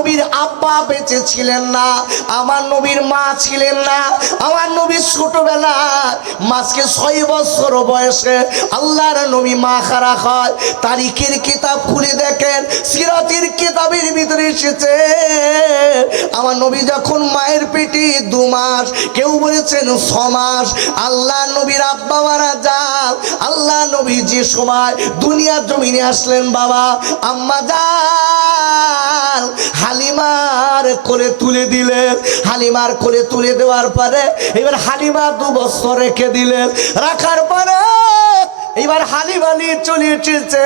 নবীর আব্বা বেঁচে ছিলেন না, আমার নবীর মা ছিলেন না। আমার নবীর ছোটবেলায় মাঝকে 6 বছর বয়সে আল্লাহর নবী মা খারা হয়। তারিখের কিতাব খুলে দেখেন, সিরাতের কিতাবের ভিতরে এসেছে আমার নবী যখন মায়ের পেটে 2 মাস, কেউ বলেছেন 6 মাস, আল্লাহ নবীর আব্বা মারা যান। আল্লাহ নবী যে সময় দুনিয়ার জমিনে আসলেন বাবা, আম্মা যান হালিমার কোলে তুলে দিলেন। হালিমার কোলে তুলে দেওয়ার পরে এবার হালিমা 2 বছর রেখে দিলেন। রাখার পরে এবার হালিমা নিয়ে চলে এসেছে,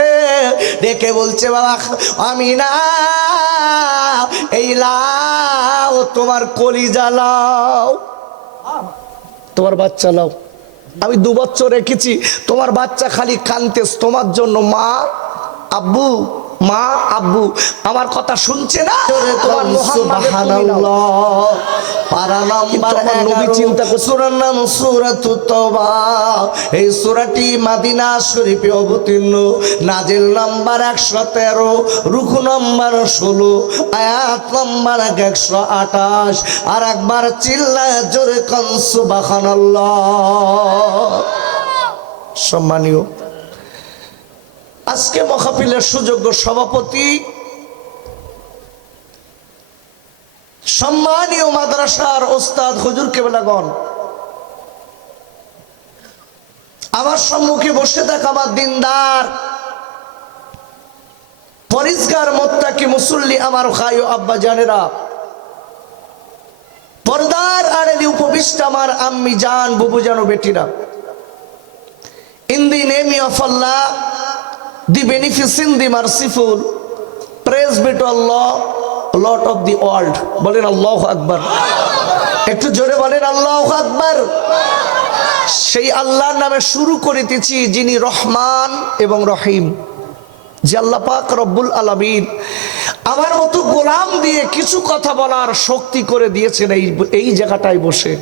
ডেকে বলছে বাবা আমিনা, এই লাও তোমার কলিজা লাও, তোমার বাচ্চা লাও। আমি 2 বছর রেখেছি, তোমার বাচ্চা খালি কানতেস তোমার জন্য। মা আব্বু, মা আব্বু আমার কথা শুনছে না? তোমার সুবহানাল্লাহ। পারা নাম্বার 11 চিন্তা করে সূরার নাম সূরাতুত তাওবা। এই সূরাটি মদিনা শরীফে অবতীর্ণ, নাজিল নাম্বার 113, রুকু নাম্বার 16, আয়াত নাম্বার 128। আর একবার চিল্লায় জোরে কান সুবহানাল্লাহ। সম্মানীয়, আজকে মাহফিলের সুযোগ্য সভাপতি, সম্মানীয় মাদ্রাসার ওস্তাদ হুজুর কেবলাগণ, আমার সম্মুখে বসে থাকা আমার দিনদার পরিষ্কার মুত্তাকি মুসল্লি আমার ভাই ও আব্বা জানেরা, পর্দার আড়ালে উপবিষ্ট আমার আম্মি জান, বুবু জান ও বেটিরা, in the name of Allah, the beneficent, the merciful, praise be to Allah, Lord of the world. বলেন আল্লাহু আকবার। একটু জোরে বলেন আল্লাহু আকবার। সেই আল্লাহর নামে শুরু করিতেছি যিনি রহমান এবং রহিম, যে আল্লাহ পাক রব্বুল আলামিন আমার মতো গোলাম দিয়ে কিছু কথা বলার শক্তি করে দিয়েছেন এই জায়গাটায় বসে,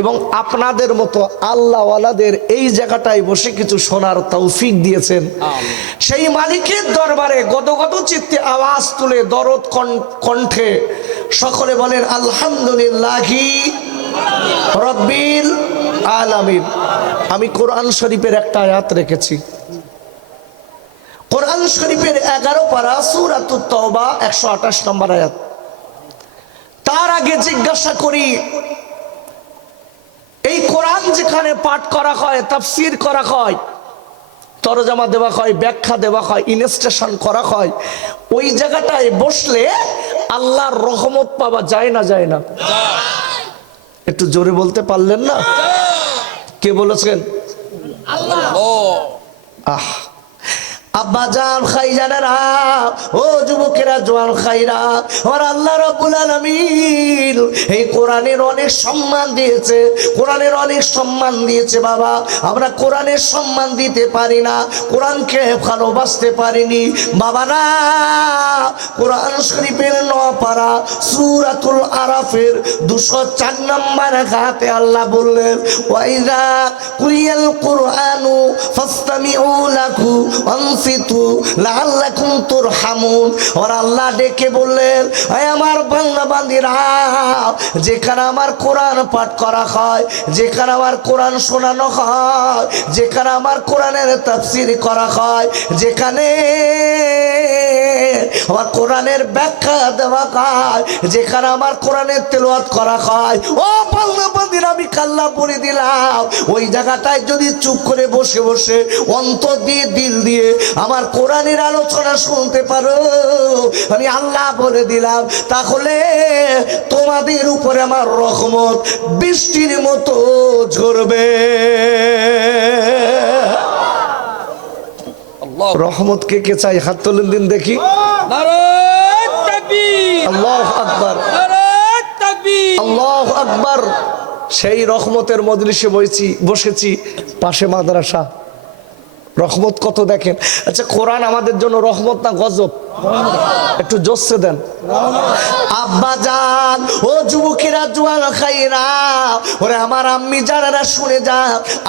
এবং আপনাদের মতো আল্লাহওয়ালাদের এই জায়গাটায় বসে কিছু শোনার তৌফিক দিয়েছেন। সেই মালিকের দরবারে গদগদ চিত্তে আওয়াজ তুলে দরদ কণ্ঠে সকলে বলেন আলহামদুলিল্লাহি রাব্বিল আলামিন। আমি কোরআন শরীফের একটা আয়াত রেখেছি, কোরআন শরীফের 11 পারা সূরাতুত তাওবা 128 নম্বর আয়াত। তার আগে জিজ্ঞাসা করি, এই কোরআন যেখানে পাঠ করা হয়, তাফসীর করা হয়, তরজমা দেওয়া হয়, ব্যাখ্যা দেওয়া হয়, ইনস্ট্রাকশন করা হয়, ওই জায়গাটায় বসলে আল্লাহর রহমত পাওয়া যায় না? যায় না? একটু জোরে বলতে পারলেন না? কে বলেছেন? আল্লাহ। আহ আব্বা জান, খাইজানেরা, ও যুবকেরা, জোয়ান খাইরা, আর আল্লাহ রাব্বুল আলামিন এই কোরআনের অনেক সম্মান দিয়েছে, কোরআনের অনেক সম্মান দিয়েছে বাবা। আমরা কোরআনের সম্মান দিতে পারি না, কোরআনকে ভালোবাসতে পারিনি বাবা না। কোরআন শরীফের 9 পারা সূরাতুল আরাফের 204 নম্বর আয়াতে আল্লাহ বললেন, ওয়াইযা কুরিয়াল কুরআনু ফাসতামিউ লাহু আনসিতু লাআল্লাকুম তুরহামুন। আর আল্লাহ ডেকে বললেন, হে আমার বান্দা বান্দীরা, যেখানে আমার কোরআন পাঠ করা হয়, যেখানে আমার কোরআন শোনানো হয়, যেখানে আমার কোরআনের তাফসীর করা হয়, যেখানে আমার কোরআনের ব্যাখ্যা দেওয়া হয়, যেখানে আমার কোরআনের তেলাওয়াত করা হয়, ও বান্দা বান্দীরা, আমি কাল্লা বলে দিলাম, ওই জায়গাটায় যদি চুপ করে বসে বসে অন্তর দিয়ে দিল দিয়ে আমার কোরআনের আলোচনা শুনতে পারো, আমি আল্লাহ বলে দিলাম, তাহলে তোমাদের উপরে আমার রহমত বৃষ্টির মতো ঝরবে। রহমত কে কে চাই? হাত তোলেন দিন দেখি। আল্লাহু আকবার, আল্লাহু আকবার। সেই রহমতের মজলিসে বসেছি, পাশে মাদ্রাসা। রহমত কত দেখেন। আচ্ছা, কোরআন আমাদের জন্য রহমত না গজব? একটু জোরসে দেন। আব্বা জান, ও যুবকেরা, জোয়ান খাইরা, ওরে আমার আম্মি জানেরা শুনে যা,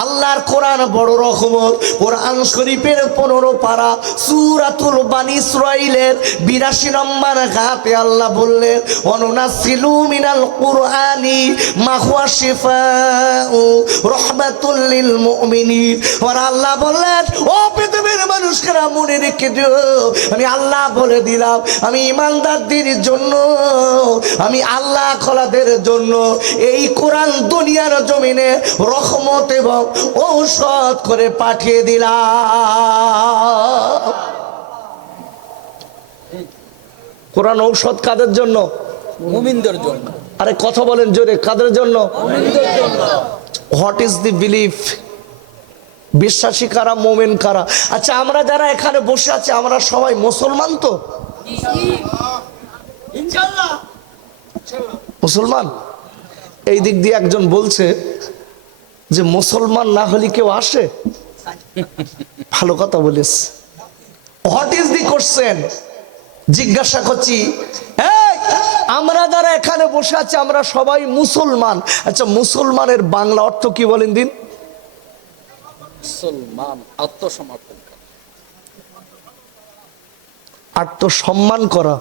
আল্লাহর কোরআন বড় রহমত। কোরআন শরীফের 15 পারা সূরাতুল বানী ইসরাঈলের 82 নম্বর আয়াতে আল্লাহ বললেন, ওয়ানুনাসসিলু মিনাল কুরআনি মা হুয়া শিফাউ রাহমাতুল লিল মুমিনিন। আর আল্লাহ বললেন, ও পৃথিবীর মানুষেরা মনে রেখে দিও, আমি আল্লাহ বলে দিলাম, আমি ইমানদারদের জন্য, আমি আল্লাহ খোলাদের জন্য এই কোরআন দুনিয়ার জমিনে রহমত এবং ঔষধ করে পাঠিয়ে দিলাম। কোরআন ঔষধ কাদের জন্য? মুমিনদের জন্য। আরে কথা বলেন জোরে, কাদের জন্য? মুমিনদের জন্য। What is the belief? বিশ্বাসী কারা, মুমিন কারা? আচ্ছা, আমরা যারা এখানে বসে আছি আমরা সবাই মুসলমান তো? ইনশাআল্লাহ মুসলমান। এই দিক দিয়ে একজন বলছে যে মুসলমান না হলে কেউ আসে। ভালো কথা বলিস। What is the question? জিজ্ঞাসা করছি, এই আমরা যারা এখানে বসে আছি আমরা সবাই মুসলমান। আচ্ছা, মুসলমানের বাংলা অর্থ কি বলেন দিন? মুসলমান আত্মসমর্পণ করা। আত্মসম্মান করা,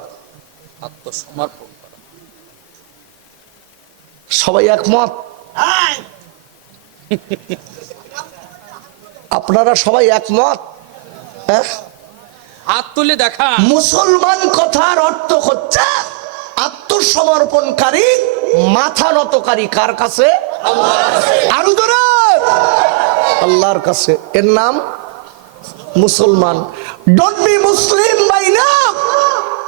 আত্মসমর্পণ করা। সবাই একমত? আপনারা সবাই একমত? হ্যাঁ, হাত তুলে দেখা। মুসলমান কথার অর্থ হচ্ছে আত্মসমর্পণকারী, মাথা নতকারী। কার কাছে? আরো জোরে, আল্লাহর কাছে। এর নাম মুসলমান। ডোন্ট বি মুসলিম বাই নাম।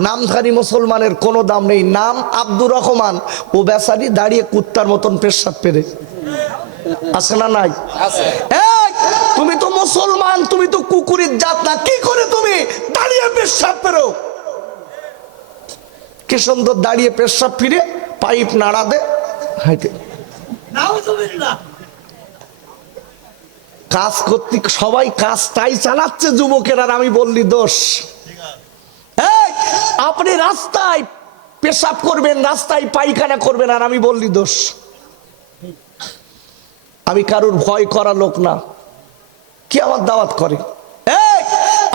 নামধারী মুসলমানের কোনো দাম নেই। নাম আব্দুর রহমান, ও বেচারি দাঁড়িয়ে কুত্তার মতন পেশাব পেরে আছে না নাই? আছে। এই, তুমি তো মুসলমান, তুমি তো কুকুরের জাত না, কি করে তুমি দাঁড়িয়ে পেশাব পেরো? কি সুন্দর দাঁড়িয়ে পেশাব ফিরে পাইপ নাড়া দে, হাইতে কাজ করতে সবাই কাজটাই চালাচ্ছে যুবকের, আর আমি বললি দোষ। এই, আপনি রাস্তায় পেশাব করবেন, রাস্তায় পায়খানা করবেন, আর আমি বললি দোষ। আমি কারুর ভয় করা লোক না, কি আমার দাওয়াত করে। এই,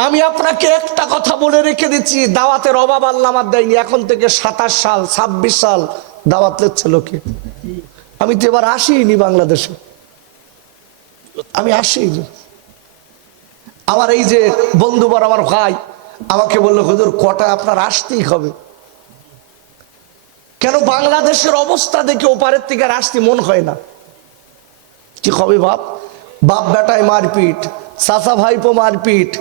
আমি আপনাকে একটা কথা বলে রেখে দিচ্ছি, দাওয়াতের অভাব আল্লাহ আমার দেয়নি। এখন থেকে 27 সাল 26 সাল দাওয়াত লেচ্ছে লোকে। আমি তো এবার আসিনি বাংলাদেশে, আমি আসিনি। আমার এই যে বন্ধুবার, আমার ভাই আমাকে বললো, হুজুর কটা আপনার আসতেই হবে। কেন? বাংলাদেশের অবস্থা দেখে ওপারের থেকে আর আসতে মন হয় না। কি হবে বাপ, বাপ বেটায় মারপিট, চাচা ভাইপো মারপিট,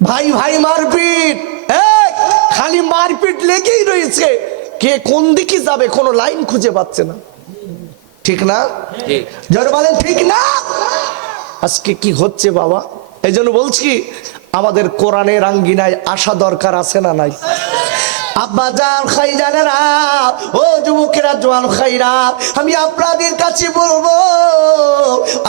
ভাই ভাই মারপিট, খালি মারপিট লেগেই রয়েছে। কে কোন দিকে যাবে কোনো লাইন খুঁজে পাচ্ছে না। ঠিক না? যারা বলেন ঠিক না। আজকে কি হচ্ছে বাবা? এই জন্য বলছি আমাদের কোরআনের আঙ্গিনায় আসা দরকার আছে না নাই? আব্বা জান, খাই জানেরা, ও যুবকেরা, জোয়ান খাইরা, আমি আপনাদের কাছে বলবো,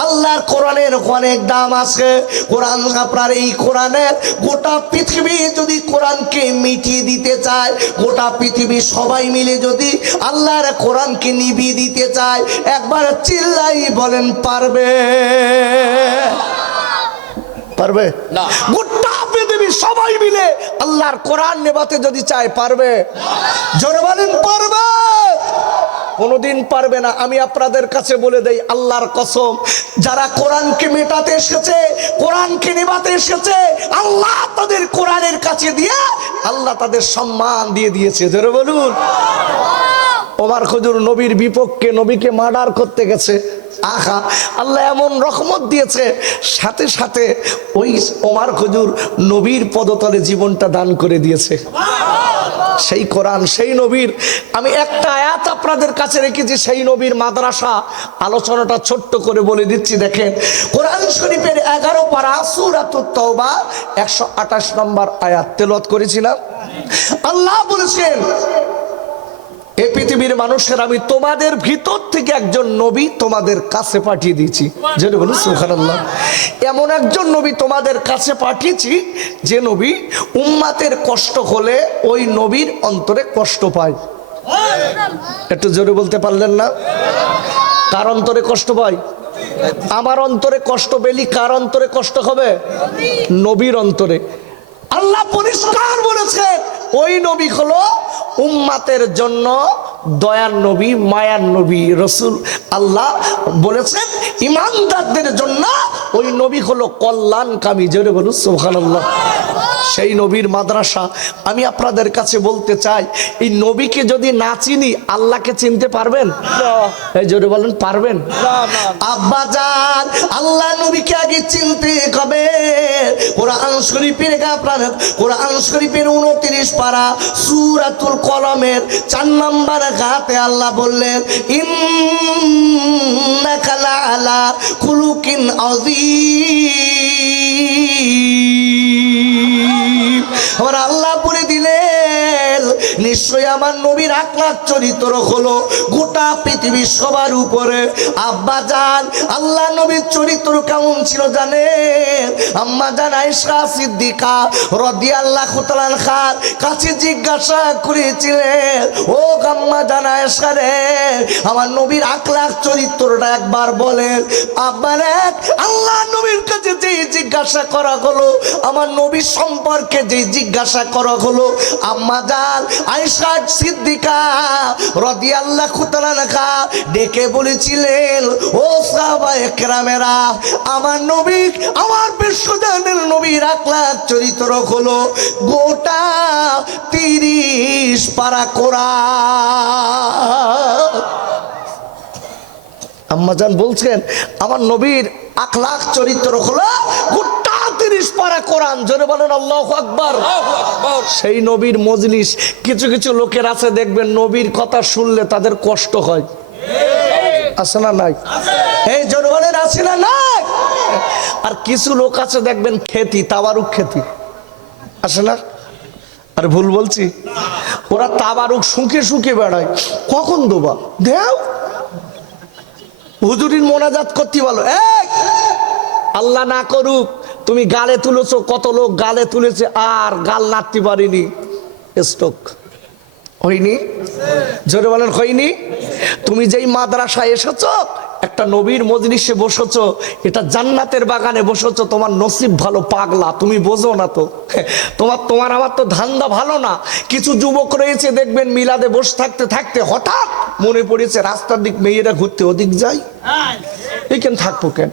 আল্লাহর কোরআনের অনেক দাম আছে। কোরআন, আপনার এই কোরআনের গোটা পৃথিবী যদি কোরআনকে মিটিয়ে দিতে চায়, গোটা পৃথিবী সবাই মিলে যদি আল্লাহর কোরআনকে নিভিয়ে দিতে চায়, একবার চিল্লাই বলেন পারবে? পারবে না। গোটা পৃথিবী সবাই মিলে আল্লাহর কোরআন নেভাতে যদি চায়, পারবে? জোরে বলেন পারবে? কোনোদিন পারবে না। আমি আপনাদের কাছে বলে দেই, আল্লাহর কসম, যারা কোরআনকে মেটাতে এসেছে, কোরআনকে নেভাতে এসেছে, আল্লাহ তাদের কোরআনের কাছে দিয়ে আল্লাহ তাদের সম্মান দিয়ে দিয়েছে। জোরে বলুন। ওমর হুজুর নবীর বিপক্ষে, নবীকে মার্ডার করতে গেছে, আহা, আল্লাহ এমন রহমত দিয়েছে, সাথে সাথে ওই ওমর হুজুর নবীর পদতলে জীবনটা দান করে দিয়েছে। সেই কোরআন, সেই নবীর। আমি একটা আয়াত আপনাদের কাছে রেখেছি, সেই নবীর মাদ্রাসা। আলোচনাটা ছোট্ট করে বলে দিচ্ছি, দেখেন কোরআন শরীফের 11 পারা সূরাতুত তাওবা 128 নম্বর আয়াত তেলাওয়াত করেছিলাম। আল্লাহ বলেছেন, এই পৃথিবীর মানুষের আমি তোমাদের ভিতর থেকে একজন নবী তোমাদের কাছে পাঠিয়ে দিয়েছি, যেটা বলুন সুবহানাল্লাহ। এমন একজন নবী তোমাদের কাছে পাঠিয়েছি যে নবী উম্মাতের কষ্ট হলে ওই নবীর অন্তরে কষ্ট পায়। একটু জোরে বলতে পারলেন না? কার অন্তরে কষ্ট পায়? আমার অন্তরে কষ্ট পেলি কার অন্তরে কষ্ট হবে? নবীর অন্তরে। আল্লাহ পরিষ্কার বলেছেন ওই নবী হলো উম্মাতের জন্য দয়ার নবী, মায়ার নবী। রসুল আল্লাহ বলেছেন ইমানদারদের জন্য ওই নবী হলো কল্যাণকামী, জোরে বলুন সুবহানাল্লাহ। সেই নবীর মাদ্রাসা আমি আপনাদের কাছে বলতে চাই, এই নবীকে যদি না চিনি আল্লাহকে চিনতে পারবেন? এই জোরে বলেন পারবেন? আব্বা জান, আল্লাহ নবীকে আগে চিনতে হবে। কোরআন শরীফের কোরআন শরীফের 29 পারা সূরাতুল কলমের 4 নম্বর ঘাতে আল্লাহ বললেন ইন্নাকা লাআলা খুলুকিন আযীম। আমার আল্লাহ বলে দিলেন নিশ্চয়ই আমার নবীর আখলাক চরিত্র হলো গোটা পৃথিবীর সবার উপরে। আব্বা জান, আল্লাহ নবীর চরিত্র কেমন ছিল জানেন? আম্মা জান আয়েশা সিদ্দিকা রাদিয়াল্লাহু তাআলা আনহার কাছে জিজ্ঞাসা করেছিলেন, ও আম্মা জান আয়েশা রে, আমার নবীর আখলাক চরিত্রটা একবার বলেন। আব্বা রে, আল্লাহ নবীর কাছে যে জিজ্ঞাসা করা হলো, আমার নবীর সম্পর্কে যে জিজ্ঞাসা করা হলো, আম্মা জান আয়েশা সিদ্দিকা রাদিয়াল্লাহু তাআলা আনহা ডেকে বলেছিলেন, ও সাহাবায়ে কেরামেরা, আমার নবী, আমার বিশ্বজানের নবীর আখলাক চরিত্র হলো গোটা 30 পারা কোরআন। আম্মাজান বলছেন আমার নবীর আখলাক চরিত্র হলো গোটা 30 পারা কোরআন। জোরে বলেন আল্লাহু আকবার। সেই নবীর মজলিস, কিছু কিছু লোকের আছে দেখবেন নবীর কথা শুনলে তাদের কষ্ট হয়, আছে না নাই? এই জোরে বলেন আছে না নাই? আর কিছু লোক আছে দেখবেন খেতি, তাবারুক খেতি, আছে না? আর ভুল বলছি? ওরা তাবারুক শুকে শুকে বেড়ায়, কখন দেবা দেও, হুজুরির মোনাজাত করতে বলো, আল্লাহ না করুক তুমি গালে তুলেছো, কত লোক গালে তুলেছে আর গাল নাড়তে পারিনি, স্ট্রোক হয়নি? জোরে বলেন হয়নি? তুমি যেই মাদ্রাসায় এসেছো, একটা নবীর মজলিসে বসেছো, এটা জান্নাতের বাগানে বসেছো, তোমার নসিব ভালো পাগলা, তুমি বোঝো না তো। তোমার আমার তো ধান্দা ভালো না। কিছু যুবক রয়েছে দেখবেন মিলাদে বসে থাকতে থাকতে হঠাৎ মনে পড়েছে রাস্তার দিক মেয়েরা ঘুরতে, ওদিক যাই, এখানে থাকবো কেন?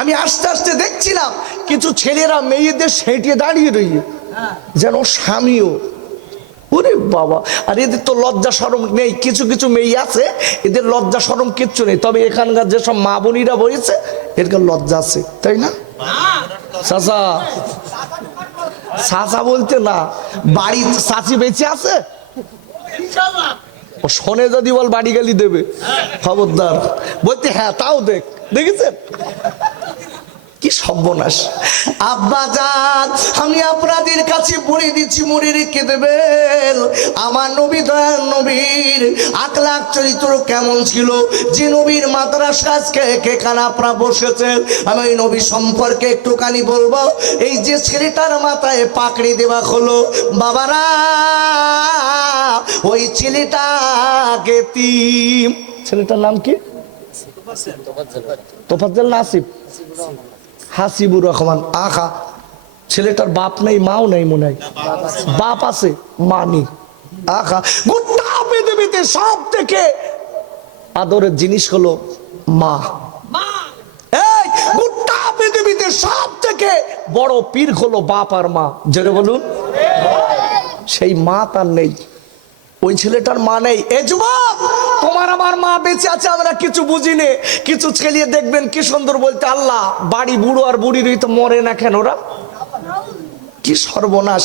আমি আস্তে আস্তে দেখছিলাম কিছু ছেলেরা মেয়েদের সেঁটিয়ে দাঁড়িয়ে রইয়ে যেন স্বামীও। ওরে বাবা, আর এদের তো লজ্জা শরম নেই। কিছু কিছু মেয়ে আছে এদের লজ্জা শরম কিচ্ছু নেই, তবে এখানকার যেসব মা বোনিরা বলেছে এরকার লজ্জা আছে, তাই না? চাচা, চাচা বলতে না, বাড়ি চাচি বেঁচে আছে, ও শোনে যদি বল বাড়ি গালি দেবে, খবরদার। বলতে হ্যাঁ তাও দেখেছেন কি সর্বনাশ। আব্বা জান, আমি আপনাদের কাছে বলে দিচ্ছি, মনে রেখে দেবেন আমার নবী, দয়ার নবীর আখলাক চরিত্র কেমন ছিল। যে নবীর মাদ্রাসা আজকে এখানে আপনারা বসেছেন, আমি ওই নবী সম্পর্কে একটুখানি বলবো। এই যে ছেলেটার মাথায় পাকড়ি দেওয়া হলো, বাবারা, ওই ছেলেটা এতিম। ছেলেটার নাম কি? তোফাজ্জল নাসিব, হাসিবুর রহমান। আখা, ছেলেটার বাপ নেই, মাও নেই, মনে হয় বাপ আছে, মা নেই। আখা, গোটা পৃথিবীতে সব থেকে আদরের জিনিস হলো মা। এই গোটা পৃথিবীতে সব থেকে বড় পীর হলো বাপ আর মা, জোরে বলুন। সেই মা তার নেই, ওই ছেলেটার মা নেই। এ যুবক, তোমার আমার মা বেঁচে আছে, আমরা কিছু বুঝি নে। কিছু ছেলে দেখবেন কি সুন্দর বলতে, আল্লাহ বাড়ি বুড়ো আর বুড়ির তো মরে না কেন ওরা, কি সর্বনাশ।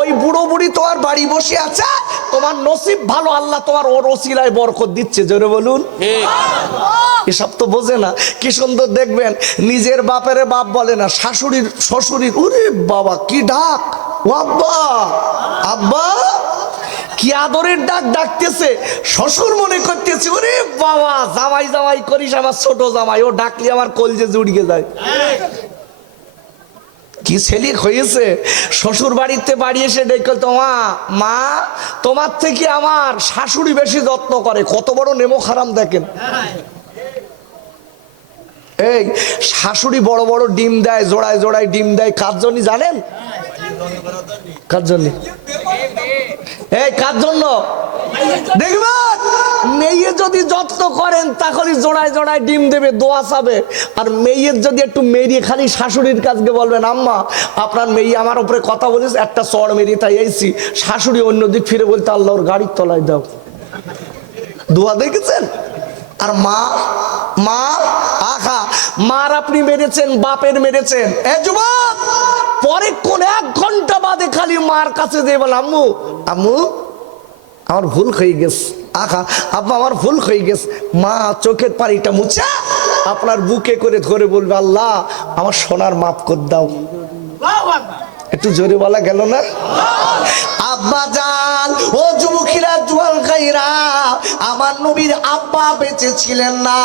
ওই বুড়ো বুড়ি তোমার বাড়ি বসে আছে, তোমার নসিব ভালো, আল্লাহ তোমার ওর ওসিলায় বরকত দিচ্ছে, জোরে বলুন। এসব তো বোঝে না। কি সুন্দর দেখবেন নিজের বাপের বাপ বলে না, শাশুড়ির শ্বশুরির, ওরে বাবা কি ডাক, ও আব্বা, আব্বা। কি আদরের ডাক ডাকতেছে। শ্বশুর মনে করতেছে ওরে বাবা, জামাই জামাই করিস, আমার ছোট জামাই, ও ডাকলে আমার কলজে জুড়িয়ে যায়। কি ছেলে হয়েছে। শ্বশুর বাড়িতে বাড়ি এসে ডেকে তোমা মা, তোমার থেকে আমার শাশুড়ি বেশি যত্ন করে। কত বড় নেমো খারাম দেখেন। এই শাশুড়ি বড় বড় ডিম দেয়, জোড়ায় জোড়ায় ডিম দেয়, কার জন্য জানেন? কার জন্য? এই কার জন্য? দেখবেন মেয়ে যদি যত্ন করেন তাহলে জোড়ায় জোড়ায় ডিম দেবে, দোয়া চাবে। আর মেয়ের যদি একটু মেরিয়ে খালি শাশুড়ির কাছকে বলবেন আম্মা আপনার মেয়ে আমার উপরে কথা বলিস, একটা চড় মেরিয়ে তাই এইছি, শাশুড়ি অন্যদিক ফিরে বলতে আল্লাহর গাড়ির তলায় দাও। দোয়া দেখেছেন? আর মা, মা আখা, মার আপনি মেরেছেন, বাপের মেরেছেন, এ যুবক পরে কোন 1 ঘন্টা বাদে খালি মার কাছে দিয়ে বল আম্মু আম্মু আমার ভুল হয়ে গেছে, আখা আব্বা আমার ভুল হয়ে গেছে। মা চোখের পানিটা মুছে আপনার বুকে করে ধরে বলবে আল্লাহ আমার সোনার মাফ করে দাও। একটু জোরে বলা গেল না? আব্বা জান, ও যুবকেরা, জোয়ান খাইরা, আমার নবীর আব্বা বেঁচে ছিলেন না,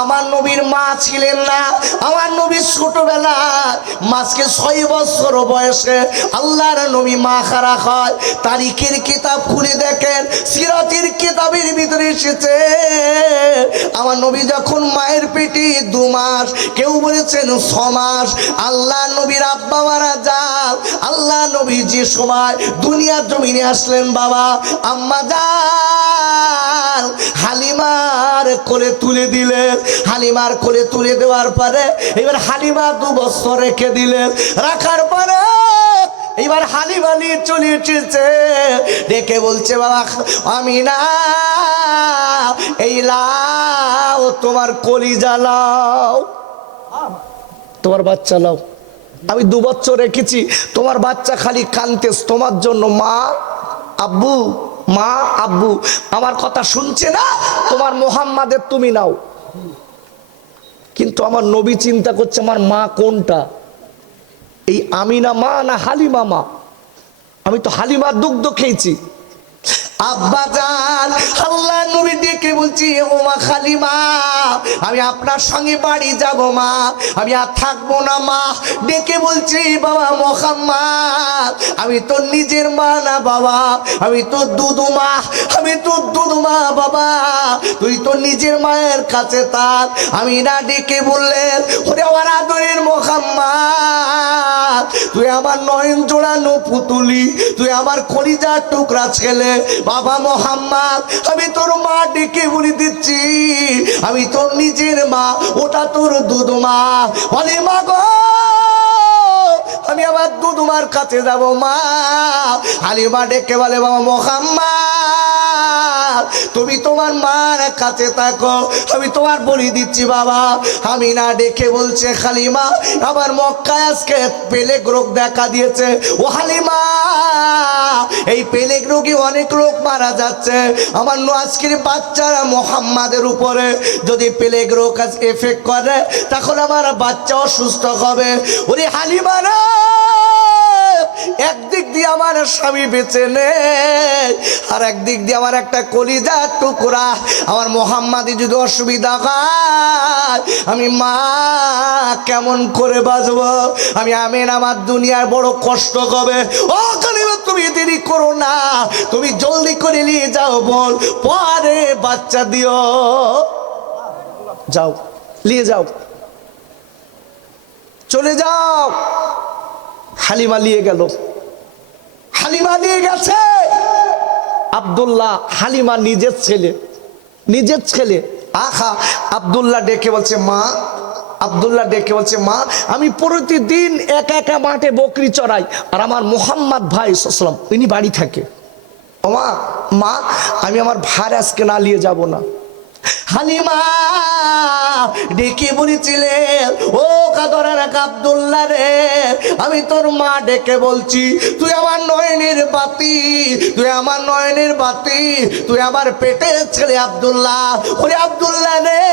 আমার নবীর মা ছিলেন না। আমার নবীর ছোটবেলায় মাঝকে 6 বছর বয়সে আল্লাহর নবী মা খারা হয়। তারিখের কিতাব খুলে দেখেন, সিরাতের কিতাবের ভিতরে এসেছে আমার নবী যখন মায়ের পেটে 2 মাস, কেউ বলেছেন 6 মাস, আল্লাহ নবীর আব্বা মারা যান। আল্লাহ নবী যে সময় দুনিয়ার জমিনে আসলেন বাবা, আম্মা জান হালিমার কোলে তুলে দিলেন। হালিমার কোলে তুলে দেওয়ার পরে এবার হালিমা 2 বছর রেখে দিলেন। রাখার পরে এবার হালিমা নিয়ে চলে এসেছে, ডেকে বলছে বাবা আমিনা এই লাও তোমার কলিজা লাও, তোমার বাচ্চা লাও, আমি 2 বছর রেখেছি, তোমার বাচ্চা খালি কানতেস তোমার জন্য। মা আব্বু, মা আব্বু আমার কথা শুনছে না, তোমার মোহাম্মদের তুমি নাও। কিন্তু আমার নবী চিন্তা করছে আমার মা কোনটা, এই আমিনা মা না হালিমা মা? আমি তো হালিমার দুগ্ধ খেয়েছি। আব্বা জান আল্লাহ নবী ডেকে বলছি ও মা হালিমা আমি আপনার সঙ্গে বাড়ি যাব মা, আমি আর থাকবো না মা। ডেকে বলছি বাবা মুহাম্মদ আমি তো নিজের মা না বাবা, আমি তো দুধমা, আমি তো দুধমা বাবা, তুই তো নিজের মায়ের কাছে থাক। আমি না ডেকে বললেন ওরে আমার আদরের মুহাম্মদ তুই আমার নয়ন জোড়ানো পুতুলি, তুই আমার কলিজার টুকরা ছেলে বাবা মোহাম্মদ, আমি তোর মা ডেকে বলে দিচ্ছি আমি তোর নিজের মা, ওটা তোর দুধ মা। বলে মা গো আমি আমার দুধমার কাছে যাব মা। হালিমা ডেকে বলে বাবা মোহাম্মদ তুমি তোমার মার কাছে থাকো, আমি তোমার বলি দিচ্ছি বাবা। আমি না ডেকে বলছে হালিমা আমার মক্কায় আজকে পেলেগ রোগ দেখা দিয়েছে। ও হালিমা এই পেলেগ রোগী অনেক লোক মারা যাচ্ছে, আমার আজকের বাচ্চারা মোহাম্মদের উপরে যদি পেলেগ রোগ এফেক্ট করে তাহলে আমার বাচ্চা অসুস্থ হবে। ওরে হালিমা না একদিক দিয়ে আমার স্বামী বেঁচে নেই, আর একদিক দিয়ে আমার একটা কলিজার টুকরা আমার মোহাম্মদী যদি অসুবিধা হয় আমি মা কেমন করে বাঁচবো, আমি আমিন আমার দুনিয়ার বড় কষ্ট হবে। ও কালিমা তুমি দেরি করো না, তুমি জলদি করে নিয়ে যাও, বল পরে বাচ্চা দিও, যাও নিয়ে যাও, চলে যাও। হালিমা নিয়ে গেল, হালিমা নিয়ে গেছে আব্দুল্লাহ, হালিমা নিজের ছেলে, নিজের ছেলে। আখা আব্দুল্লাহ ডেকে বলছে মা, আব্দুল্লাহ ডেকে বলছে মা আমি প্রতিদিন একা একা মাঠে বকরি চড়াই, আর আমার মোহাম্মদ ভাই সাল্লাম ইনি বাড়ি থাকে। মা মা আমি আমার ভাই আজকে না নিয়ে যাব না। হালিমা ডেকে বলেছিলেন ও কাদরের আব্দুল্লাহ রে আমি তোর মা ডেকে বলছি তুই আমার নয়নের বাতি, তুই আমার নয়নের বাতি, তুই আমার পেটের ছেলে আব্দুল্লাহ। ওরে আব্দুল্লাহ রে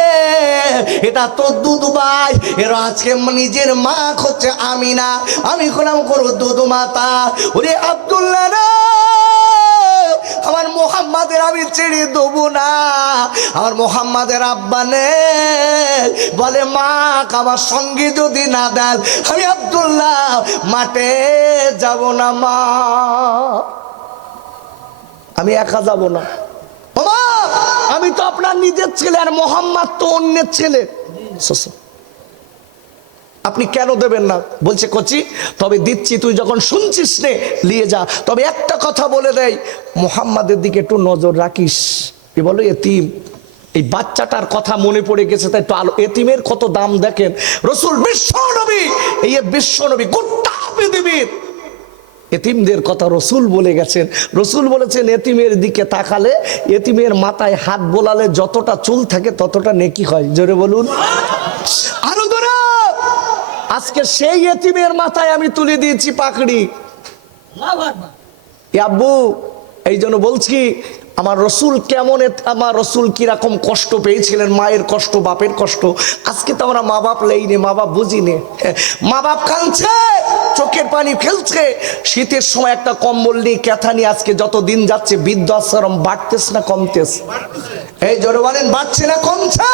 এটা তোর দুধ ভাই, এর আজকে নিজের মা হচ্ছে আমিনা, আমি হলাম করো দুধ মাতা। ওরে আব্দুল্লাহ রে আমার মোহাম্মদের আমি ছেড়ে দেবো না। আমার মোহাম্মদের আব্বা নেই, বলে মা আমার সঙ্গে যদি না দেন আমি আব্দুল্লাহ মাঠে যাব না মা, আমি একা যাব না। বাবা আমি তো আপনার নিজের ছেলে, আর মোহাম্মদ তো অন্যের ছেলে, আপনি কেন দেবেন না? বলছে কচি তবে দিচ্ছি, তুই যখন শুনছিস নে নিয়ে যা। তবে একটা কথা বলে দেয়, মোহাম্মদের দিকে একটু নজর রাখিস। এ বলো এতিম, এই বাচ্চাটার কথা মনে পড়ে গেছে, তাই তো আলো এতিমের কত দাম দেখেন। রসুল বিশ্ব নবী, এই বিশ্ব নবী গোটা পৃথিবীর এতিমদের কথা রসুল বলে গেছেন। রসুল বলেছেন এতিমের দিকে তাকালে, এতিমের মাথায় হাত বোলালে যতটা চুল থাকে ততটা নেকি হয়। জোরে বলুন আরো জোরে। আজকে সেই এতিমের মাথায় আমি তুলে দিয়েছি পাকড়ি। আব্বু এই জন্য বলছি আমার রসুল কেমন, আমার রসুল কিরকম কষ্ট পেয়েছিলেন, মায়ের কষ্ট, বাপের কষ্ট। আজকে তো আমরা মা বাপ লেইনে, মা বাপ বুঝিনে। মা বাপ কাঁদছে, চোখের পানি ফেলছে। শীতের সময় একটা কম্বল নিয়ে ক্যাথা নিয়ে, আজকে যত দিন যাচ্ছে বৃদ্ধাশ্রম বাড়তেছ না কমতেছ? এই জোরে বলেন, বাড়ছে না কমছে?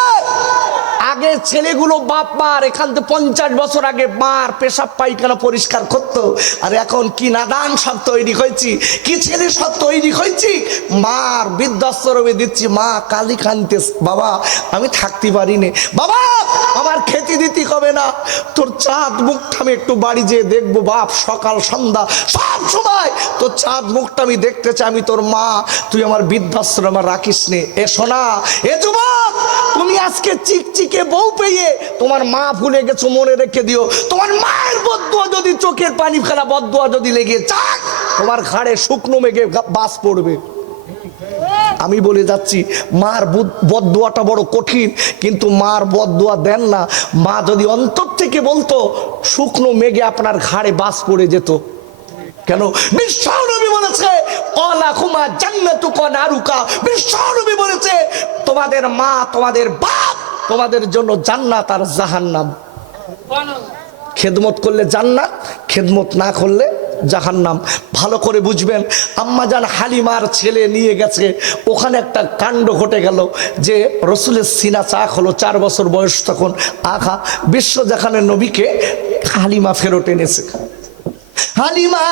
আগে ছেলেগুলো বাপ মার এখান থেকে 50 বছর আগে মার পেশাব পায়খানা পরিষ্কার করতো, আর এখন কি নাদান সব তৈরি হয়েছি, কি ছেলে সব তৈরি হয়েছি। মার বৃদ্ধাশ্রমে দিচ্ছি, মা কালি কানতেস, বাবা আমি থাকতে পারি নে, বাবা আমার খেতে দিতে হবে না, তোর চাঁদ মুখটা আমি একটু বাড়ি যেয়ে দেখবো বাপ, সকাল সন্ধ্যা সব সময় তোর চাঁদ মুখটা আমি দেখতে চাই, আমি তোর মা, তুই আমার বৃদ্ধাশ্রমে রাখিস নে। এ সোনা, এ যুবক, তুমি আজকে চিকচিকে বউ পেয়ে তোমার মা ভুলে গেছো, মনে রেখে দিও। তোমার মায়ের বদদুয়া যদি, চোখের পানি ফেলা বদদুয়া যদি লেগে যাক, তোমার ঘাড়ে শুকনো মেঘে বাস পড়বে। আমি বলে যাচ্ছি, মার বদদুয়াটা বড় কঠিন, কিন্তু মার বদদুয়া দেন না। মা যদি অন্তর থেকে বলতো, শুকনো মেঘে আপনার ঘাড়ে বাস পড়ে যেত। কেন? বিশ্বনবী বলেছে অলাকুমা জান্নাতুকা নারুকা। বিশ্বনবী বলেছে তোমাদের মা, তোমাদের বাপ তোমাদের জন্য জান্নাত আর জাহান্নাম। খেদমত করলে জান্নাত, খেদমত না করলে জাহান্নাম। ভালো করে বুঝবেন। আম্মাজান হালিমার ছেলে নিয়ে গেছে, ওখানে একটা কাণ্ড ঘটে গেল যে রসুলের সিনা চাক হলো, 4 বছর বয়স তখন। আঘা বিশ্ব যেখানে নবীকে হালিমা ফেরত এনেছে। হালিমা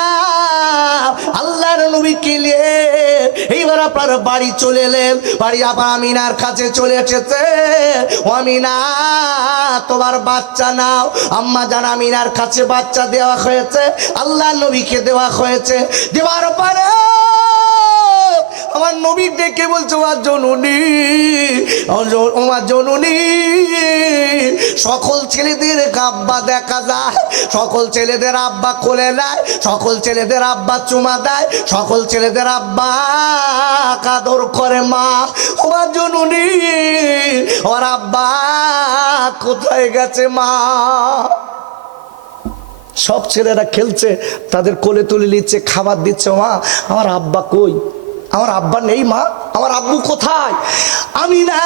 আল্লাহর নবীকে নিয়ে এইবার আপনার বাড়ি চলে এলেন। বাড়ি আবার আমিনার কাছে চলে এসেছে। ও আমিনা, তোমার বাচ্চা নাও। আম্মা জান আমিনার কাছে বাচ্চা দেওয়া হয়েছে, আল্লাহর নবীকে দেওয়া হয়েছে। দেওয়ার পরে আমার নবী ডেকে বলছে, আমার জননী, আমার জননী। সকল ছেলেদের আব্বা দেখা যায়, সকল ছেলেদের আব্বা কোলে নেয়, সকল ছেলেদের আব্বা চুমা দেয়, সকল ছেলেদের আব্বা কাদর করে। মা, আমার জননী, আমার আব্বা কোথায় গেছে মা? সব ছেলেরা খেলছে, তাদের কোলে তুলে নিচ্ছে, খাবার দিচ্ছে। মা, আমার আব্বা কই? আমার আব্বা নেই মা, আমার আব্বু কোথায়? আমি না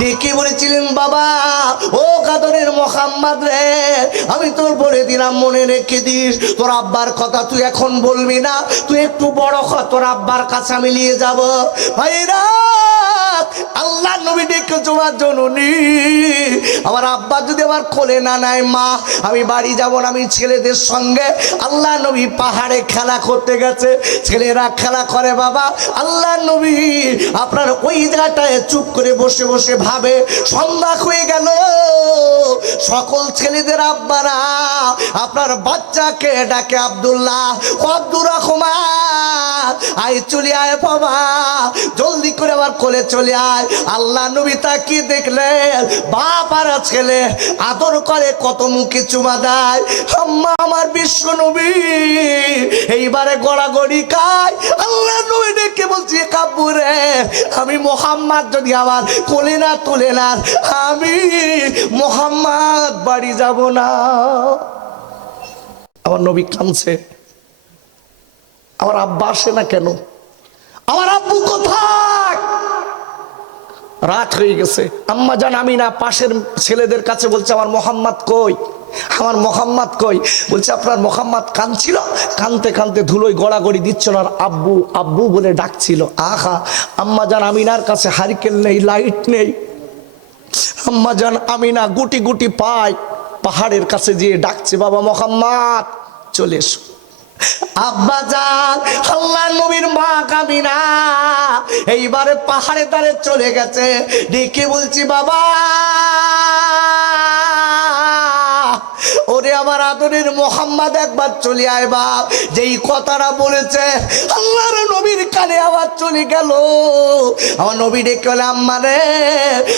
ডেকে বলেছিলেন, বাবা ও কাদরের মোহাম্মদ রে, আমি তোর বলে দিলাম, মনে রেখে দিস, তোর আব্বার কথা তুই এখন বলবি না, তুই একটু বড় হ, তোর আব্বার কাছে আমি নিয়ে যাব। ভাইরা, আল্লাহ নবী ডেকে, তোমার জননী, আমার আব্বা যদি আমার কোলে না নেয় মা, আমি বাড়ি যাব না, আমি ছেলেদের সঙ্গে। আল্লাহ নবী পাহাড়ে খেলা করতে গেছে, ছেলেরা খেলা করে। বাবা আল্লাহ নবী আপনার ওই জায়গাটায় চুপ করে বসে বসে ভাবে, সন্ধ্যা হয়ে গেল, সকল ছেলেদের আব্বারা আপনার বাচ্চাকে ডাকে, আব্দুল্লাহ, আব্দুর রহমান, আয় চলে আয় বাবা, জলদি করে আমার কোলে চলে আয়। আল্লাহ নবী তাকিয়ে দেখলেন, বাপ আর ছেলে আদর করে, কত মুখে চুমা দেয়। আম্মা আমার বিশ্ব নবী এইবারে গড়াগড়ি খায়। আল্লাহ নবী ডেকে বলছে, কাব্বুরে, আমি মোহাম্মদ যদি আমার কোলে না তুলে না, আমি মোহাম্মদ বাড়ি যাব না। আমার নবী কাঁদছে, আমার আব্বা আসে না কেন? আমার আব্বু কোথায়? রাত হয়ে গেছে। আম্মা জান আমিনা পাশের ছেলেদের কাছে বলছে, আমার মোহাম্মদ কই? আমার মোহাম্মদ কই? বলছে আপনার মোহাম্মদ কাঁদছিল, কাঁদতে কাঁদতে ধুলোয় গড়াগড়ি দিচ্ছিল আর আব্বু আব্বু বলে ডাকছিল। আহা, আম্মা জান আমিনার কাছে হারিকেন নেই, লাইট নেই। আম্মা জান আমিনা গুটি গুটি পায় পাহাড়ের কাছে গিয়ে ডাকছে, বাবা মোহাম্মদ চলে এসো। আব্বা জান আল্লাহর নবীর মা আমিনা এইবারে পাহাড়ে দ্বারে চলে গেছে, ডেকে বলছি বাবা, ওরে আমার আদরের মোহাম্মদ একবার চলে আয় বাপ। যেই কথাটা বলেছে আল্লাহর নবীর কানে আবার চলে গেল। আমার নবী ডেকে বলে, আম্মা রে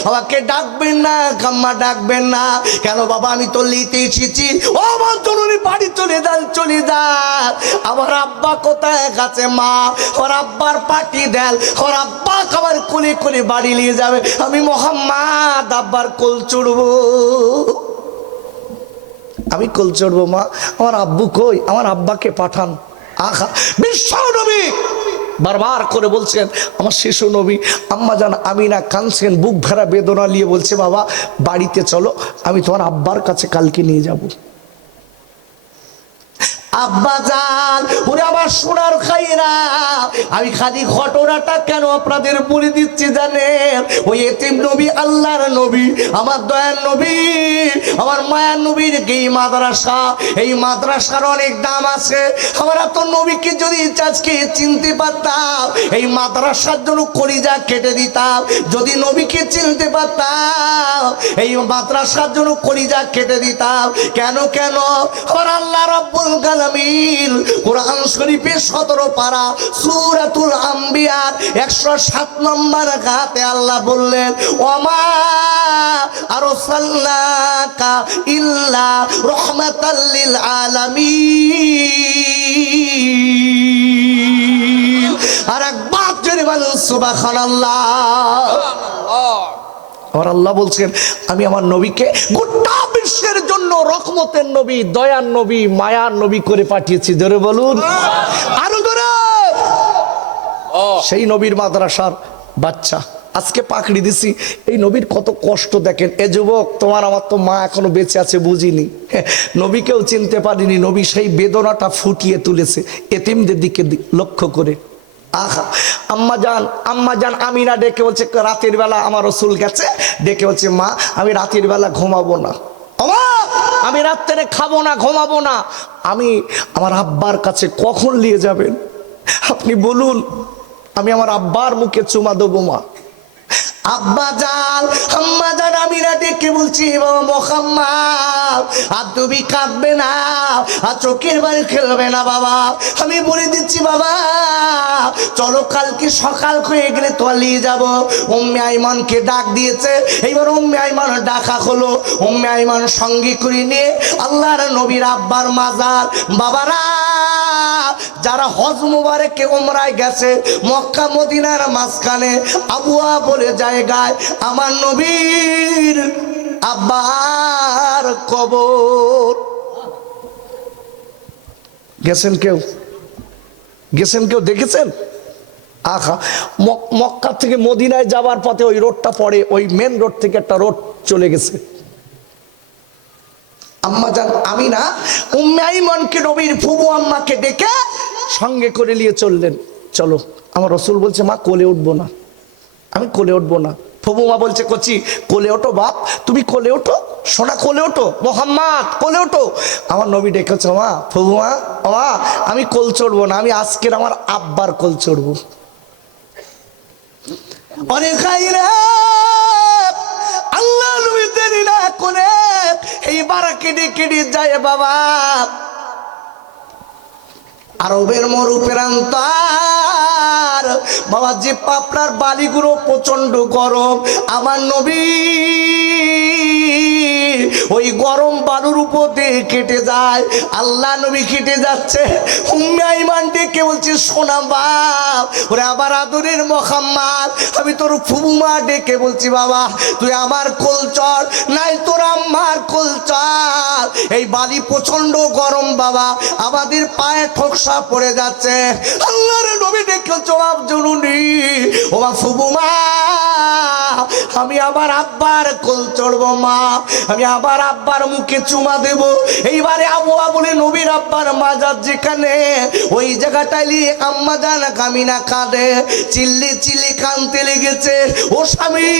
আমাকে ডাকবেন না, আম্মা ডাকবেন না কেন বাবা? আমি তো লিতে এসেছি। ও আমার জরুরি বাড়ি চলে যান, চলে যান। আমার আব্বা কোথায় গেছে? মা আমার আব্বার পাটি দেন, আমার আব্বা খাবার কোলে কোলে বাড়ি নিয়ে যাবে। আমি মোহাম্মদ আব্বার কোল চড়বো, আমি কোল চড়বো। মা আমার আব্বু কই? আমার আব্বাকে পাঠান। আহা, বিশ্ব নবী বারবার করে বলছেন আমার শিশু নবী। আম্মা জান আমিনা কাঁদছেন, বুক ভরা বেদনা নিয়ে বলছে, বাবা বাড়িতে চলো, আমি তোমার আব্বার কাছে কালকে নিয়ে যাব। আব্বা জান ওরে আমার সোনার খাইরা, আমি খালি ঘটনাটা কেন আপনাদের বলে দিচ্ছি জানেন? ওই এতিম নবী, আল্লাহর নবী, আমার দয়ার নবী, আমার মায়ার নবীর এই মাদ্রাসা, এই মাদ্রাসার অনেক দাম আছে। আমরা তো নবীকে যদি আজকে চিনতে পারতাম, এই মাদ্রাসার জন্য কলিজা কেটে দিতাম। যদি নবীকে চিনতে পারতাম, এই মাদ্রাসার জন্য কলিজা কেটে দিতাম। কেন কেন? আমার আল্লাহ রাব্বুল আলামিন কোরআন শরীফে 17 পারা সূরাতুল আম্বিয়ার 107 নম্বর আয়াতে আল্লাহ বললেন, ওমা আরসালনাকা ইল্লা রাহমাতাল লিল আলামিন। আর একবার জোরে বলুন সুবহানাল্লাহ। আর আল্লাহ বলছেন, আমি আমার নবীকে গোটা বিশ্বের জন্য রহমতের নবী, দয়ার নবী, মায়ার নবী করে পাঠিয়েছি। ধরে বলুন আরো ধরে। সেই নবীর মাদ্রাসার বাচ্চা আজকে পাকড়ি দিছি। এই নবীর কত কষ্ট দেখেন। এ যুবক, তোমার আমার তো মা এখনো বেঁচে আছে বুঝিনি, নবীকেও চিনতে পারিনি। নবী সেই বেদনাটা ফুটিয়ে তুলেছে এতিমদের দিকে লক্ষ্য করে। আহা, আম্মা জান আমিনা ডেকে বলছে, রাতের বেলা আমার রসুল গেছে, ডেকে বলছে, মা আমি রাতের বেলা ঘুমাবো না, আমি রাত্রে খাবো না, ঘুমাবো না। আমি আমার আব্বার কাছে কখন নিয়ে যাবেন আপনি বলুন, আমি আমার আব্বার মুখে চুমা দেবো। মা আব্বা জান আম্মা জান আমিনা ডেকে বলছি, বাবা মোহাম্মদ আর তুমি কাঁদবে না, আর চোখের বাড়ি খেলবে না বাবা। আমি বলে দিচ্ছি বাবা, চলো কালকে সকাল হয়ে গেলে তলিয়ে যাব। উম্মে আইমানকে ডাক দিয়েছে। এইবার উম্মে আইমান ডাকা হলো। উম্মে আইমান সঙ্গে করে নিয়ে আল্লাহর নবীর আব্বার মাজার। বাবারা যারা হজ মুবারকে উমরায় গেছে, মক্কা মদিনার মাঝখানে আবুয়া বলে জায়গায় আমার নবীর আব্বার কবর। গেছেন কেউ? গেছেন কেউ? দেখেছেন? আহা, মক্কা থেকে মদিনায় যাবার পথে ওই রোডটা পড়ে, ওই মেন রোড থেকে একটা রোড চলে গেছে। আম্মা জান আমিনা উম্মে আইমানকে নবীর ফুবু আম্মাকে ডেকে সঙ্গে করে নিয়ে চললেন। চলো, আমার রসুল বলছে, মা কোলে উঠবো না, আমি কোলে উঠবো না। ফুবু মা বলছে, কচি কোলে ওঠো বাপ, তুমি কোলে ওঠো, সোনা কোলে ওঠো, মোহাম্মদ কোলে ওঠো। আমার নবী ডেকেছে, মা ফুবু মা, মা আমি কোল চড়বো না, আমি আজকের আমার আব্বার কোল চড়বো। অনেক আল্লাহ নবী দেরি না করে এইবার কেটে কেটে যায় বাবা। আরবের মরু প্রান্তর বাবা, যে পাপড়ার বালিগুলো প্রচন্ড গরম। আমার নবী ওই গরম বালুর উপর দিয়ে কেটে যায়। আল্লাহ নবী কেটে যাচ্ছে। উম্মে আইমান ডেকে বলছে, সোনা বাপ, ওরে আবার আদরের মোহাম্মদ, আমি তোর ফুবুমা ডেকে বলছি, বাবা তুই আমার কোল চড়, নাই তোর আম্মার কোল চড়। এই বালি প্রচন্ড গরম বাবা, আমাদের পায়ে ঠোকসা পড়ে যাচ্ছে। আল্লাহর নবী ডেকে জবাব জরুরি, ও ফুবুমা আমি আবার আব্বার কোল চড়বো মা, আমি আবার আব্বার মুখে চুমা দেব। এইবারে আবুয়া বলে নবীর আব্বার মাজার যেখানে, ওই জায়গাটায় নিয়ে আম্মা জান কামিনা কাঁদে, চিল্লি চিল্লি কাঁদতে লেগেছে। ও স্বামী,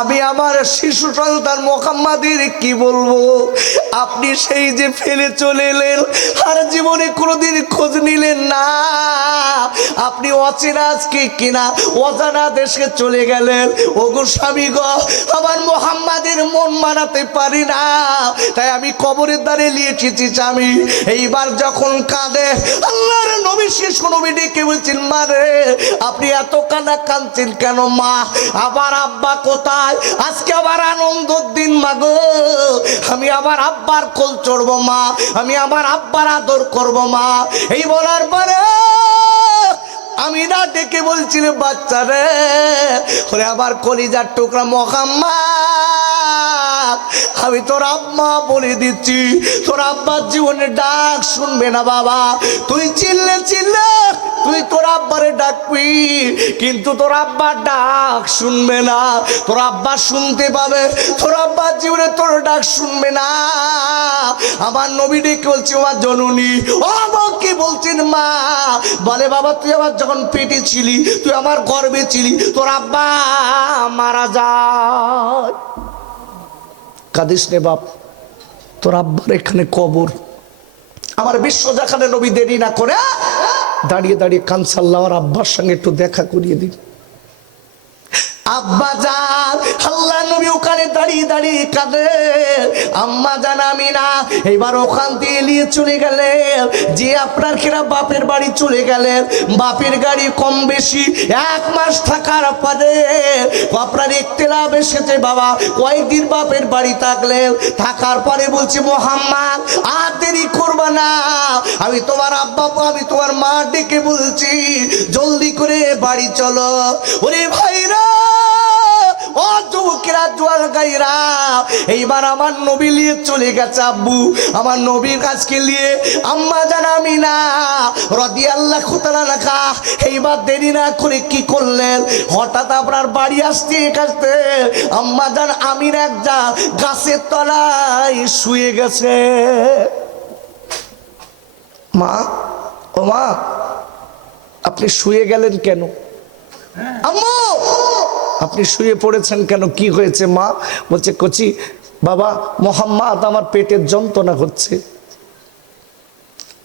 আমি আমার শিশু সন্তান মোহাম্মদের কি বলবো? আপনি সেই যে ফেলে চলে এলেন, আর জীবনে কোনোদিন খোঁজ নিলেন না। আপনি অচেনা আজকে কিনা অজানা দেশে চলে গেলেন। ওগো স্বামী গো, আমার মোহাম্মদের মন মানাতে পারি না, তাই আমি কবরের দ্বারে লিয়েছি স্বামী। এইবার যখন কাঁদে, আল্লাহর নবী শিশু নবী ডেকে বলছেন, মা রে, আপনি এত কান্না কাঁদছেন কেন মা? আবার আব্বা কোথায়? আজকে আবার আনন্দের দিন মা গো, আমি আবার আব্বার কোল চড়বো মা, আমি আবার আব্বার আদর করবো মা। এই বলার পরে আমি না ডেকে বলছিলাম, বাচ্চা রে, ওরে আবার কলিজার টুকরা মোহাম্মদ, আমি তোর আম্মা বলে দিচ্ছি, তোর আব্বার জীবনে ডাক শুনবে না বাবা। তুই চিল্লে চিল্লে তুই তোর আব্বারে ডাকবি, কিন্তু তোর আব্বার ডাক শুনবে না। তোর আব্বা শুনতে পাবে, তোর আব্বার জীবনে তোর ডাক শুনবে না। আমার নবী ডেকে বলছে, আমার জননী। ও কি বলছেন মা? বলে, বাবা তুই আমার যখন পেটে ছিলি, তুই আমার গর্বে ছিলি, তোর আব্বা মারা যায়। কাঁদিস নে বাপ, তোর আব্বার এখানে কবর। আমার বিশ্ব দেখানে নবী দেরি না করে দাঁড়িয়ে দাঁড়িয়ে কানসাল্লাহ আর আব্বার সঙ্গে একটু দেখা করিয়ে দিন। আব্বা জান, আল্লাহ নবী ওখানে দাঁড়িয়ে দাঁড়িয়ে কাঁদে। আম্মা জান আমিনা এবার ওখান দিয়ে নিয়ে চলে গেলেন। যে আপনার কিনা বাপের বাড়ি চলে গেলেন, বাপের গাড়ি কম বেশি 1 মাস থাকার পরে আপনার ইখতিলাফ এসেছে বাবা। কয়েকদিন বাপের বাড়ি থাকার পরে বলছে, মোহাম্মদ আর দেরি করবা না, আমি তোমার আব্বা, আমি তোমার মা ডেকে বলছি, জলদি করে বাড়ি চলো। ওরে ভাইরা, ও যুবকেরা, জোয়াল গাইরা, এইবার আমার নবী নিয়ে চলে গেছে আব্বু, আমার নবীর কাছকে নিয়ে আম্মা জান আমিনা রাদিয়াল্লাহু তাআলা আনহা এইবার দেরি না করে কি করলেন, হঠাৎ আপনার বাড়ি আসতে আম্মা জান আমিনা একটা গাছের তলায় শুয়ে গেছে। মা, ও মা, আপনি শুয়ে গেলেন কেন? আম্মু, আপনি শুয়ে পড়েছেন কেন? কি হয়েছে মা? বলছে, কচি বাবা, মোহাম্মদ আমার পেটের যন্ত্রণা হচ্ছে।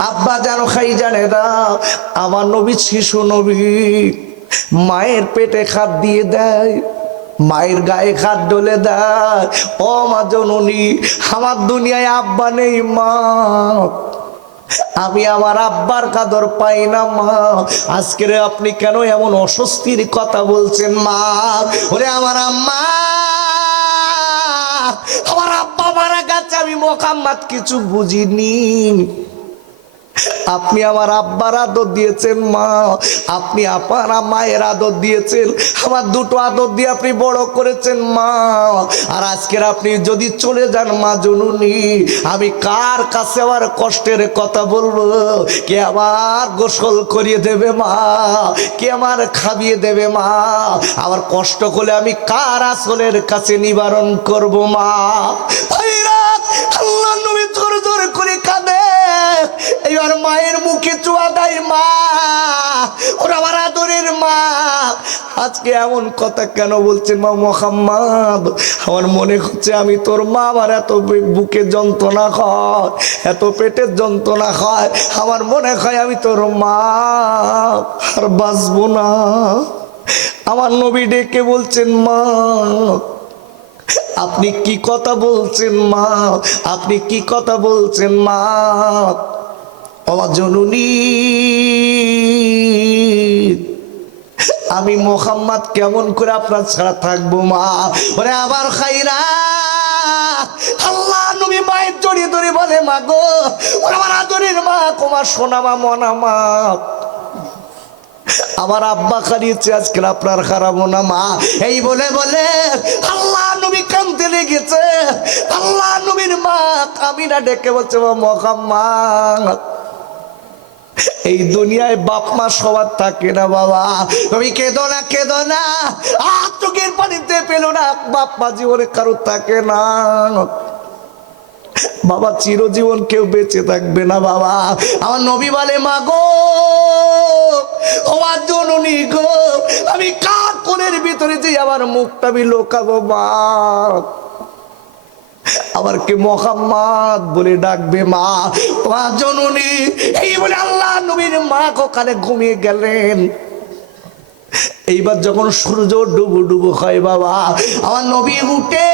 আব্বা জানো খাই জানে না, আমার নবী শিশু নবী মায়ের পেটে খাদ দিয়ে দেয়, মায়ের গায়ে খাদ ডলে দেয়। ও মা জননী, আমার দুনিয়ায় আব্বা নেই মা, আমি আমার আব্বার কাদর পাই না মা। আজকের আপনি কেন এমন অস্বস্তির কথা বলছেন মা? ওরে আমার আম্মা, আমার আব্বা মারা গেছে, আমি মোহাম্মদ কিছু বুঝিনি। আপনি আমার আব্বার আদর দিয়েছেন মা, আপনি আপনার মায়ের আদর দিয়েছেন, আমার দুটো আদর দিয়ে আপনি বড় করেছেন মা। আর আজকের আপনি যদি চলে যান মা জননী, আমি কার কাছে আমার কষ্টের কথা বলবো? কে আমার গোসল করিয়ে দেবে মা? কে আমার খাইয়ে দেবে মা? আমার কষ্ট করলে আমি কার আসলের কাছে নিবারণ করব মা? আল্লাহ নবী জোরে জোরে করে কাঁদে। এইবার মায়ের মুখে চুয়া দেয়, মা, ওরা আমার আদরের মা, আজকে এমন কথা কেন বলছেন মা? মোহাম্মদ, আমার মনে হচ্ছে আমি তোর মা, আমার এত বুকে যন্ত্রণা হয়, এত পেটের যন্ত্রণা হয়, আমার মনে হয় আমি তোর মা আর বাঁচবো না। আমার নবী ডেকে বলছেন, মা, আপনি কি কথা বলছেন মা? আপনি কি কথা বলছেন মা? আমার জননী, আমি মোহাম্মদ কেমন করে আপনার ছাড়া থাকবো মা? ওরে আবার খাইরা, আল্লাহ নবী মায়ের জড়িয়ে ধরে বলে, মা গো, ওরে আমার আদরের মা, তোমার সোনা মা, মনা মা, আমার আব্বা হারিয়েছে, আজকে আপনার হারাবো না মা। এই বলে বলে আল্লাহ নবী কাঁদতে লেগেছে। আল্লাহ নবীর মা আমিনা ডেকে বলছে, মোহাম্মদ, এই দুনিয়ায় বাপ মা সবার থাকে না বাবা, তুমি কেঁদো না কেঁদো না, আর চোখের পানিতে পেলো না, বাপ মা জীবনে কারোর থাকে না বাবা, চিরজীবন কেউ বেঁচে থাকবে না বাবা। আমার নবী বলে মা গো, আমার জননী গো, আমি কার কোলের ভিতরে যে আমার মুখটা আমি লোকাবো মা, আবার কে মোহাম্মদ বলে ডাকবে মা, তোমার জননী এই বলে আল্লাহ নবীর মা কখানে ঘুমিয়ে গেলেন। এইবার যখন সূর্য ডুবু ডুবু হয় বাবা, আমার নবী উঠে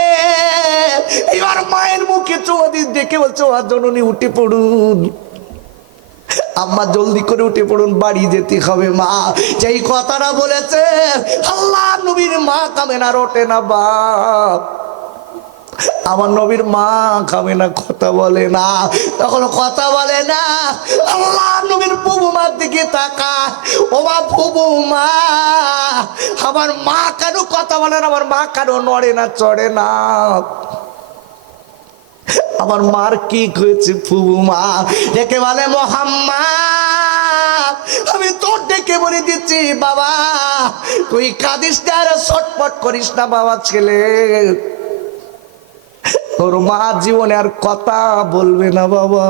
এবার মায়ের মুখে চোয়াদি দেখে বলছে আমার জননী উঠে পড়ুন, আম্মা জলদি করে উঠে পড়ুন, বাড়ি যেতে হবে মা। যেই কথাটা বলেছে আল্লাহ নবীর মা কামে না, রোটে না বাপ, আমার নবীর মা খাবে না, কথা বলে না, তখন কথা বলে না। আল্লাহ নবীর বুবু মার দিকে তাকায়, ও মা বুবু মা, আমার মা কেন কথা বলে না, আমার মা কেন নড়ে না চড়ে না, আমার মার কি হয়েছে বুবু মা? ডেকে বলে মোহাম্মদ, আমি তোর ডেকে বলে দিচ্ছি বাবা, তুই কাঁদিস না আর ছটফট করিস না বাবা, ছেলে তোর মা জীবনে আর কথা বলবে না বাবা,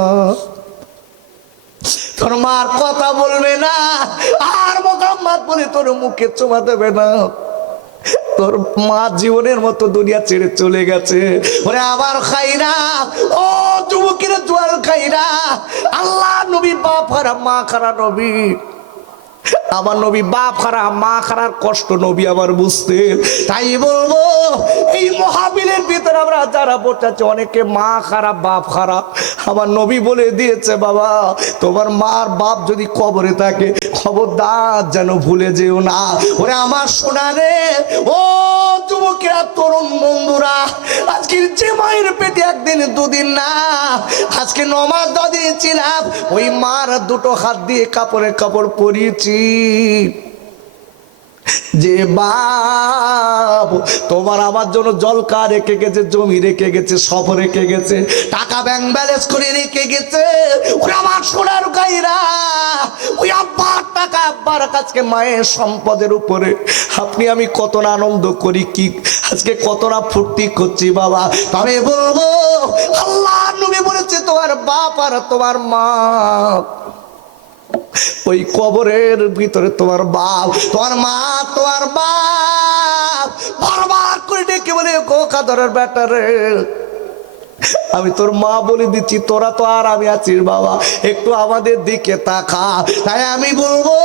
তোর মার কথা বলবে না, আর মোহাম্মদ বলে তোর মুখে চুমা দেবে না, তোর মা জীবনের মতো দুনিয়া ছেড়ে চলে গেছে। ওরে আবার খাইরা, ও যুবকের জোয়াল খাইরা, আল্লাহ নবী বাপ হারা মা খারা নবী, আমার নবী বাপ খারা মা খারার কষ্ট নবী আমার বুঝতেন। তাই বলবো এই মহাবিলের ভিতরে আমরা যারা বসে আছি অনেকে মা খারাপ বাপ খারাপ, আমার নবী বলে দিয়েছে বাবা, তোমার মার বাপ যদি কবরে থাকে খবরদার যেন ভুলে যেও না। ওরে আমার সোনা রে, ও যুবকেরা তরুণ বন্ধুরা, আজকের যে মায়ের পেটে একদিন দুদিন না, আজকে নমাজ দিয়েছিলাম, ওই মার দুটো হাত দিয়ে কাপড়ে কাপড় পরিয়েছি, যে বাপ তোমার আমার জন্য জলকা রেখে গেছে, জমি রেখে গেছে, সব রেখে গেছে, টাকা ব্যাংক ব্যালেন্স করে রেখে গেছে, ওরা আমার সোনার গাইরা, ওই আব্বার টাকা আব্বার কাছে মায়ের সম্পদের উপরে আপনি আমি কত না আনন্দ করি, কি আজকে কত না ফুর্তি করছি বাবা। তবে বলবো আল্লাহ নবী বলেছে তোমার বাপ আর তোমার মা ওই কবরের ভিতরে, তোমার বাপ তোমার মা তোমার বাপ বারবার করে ডেকে বলে কোকাদরের ব্যাটারে, আমি তোর মা বলে দিচ্ছি, তোরা তো আর আমি আছি বাবা, একটু আমাদের দিকে তাকা। তাই আমি বলবো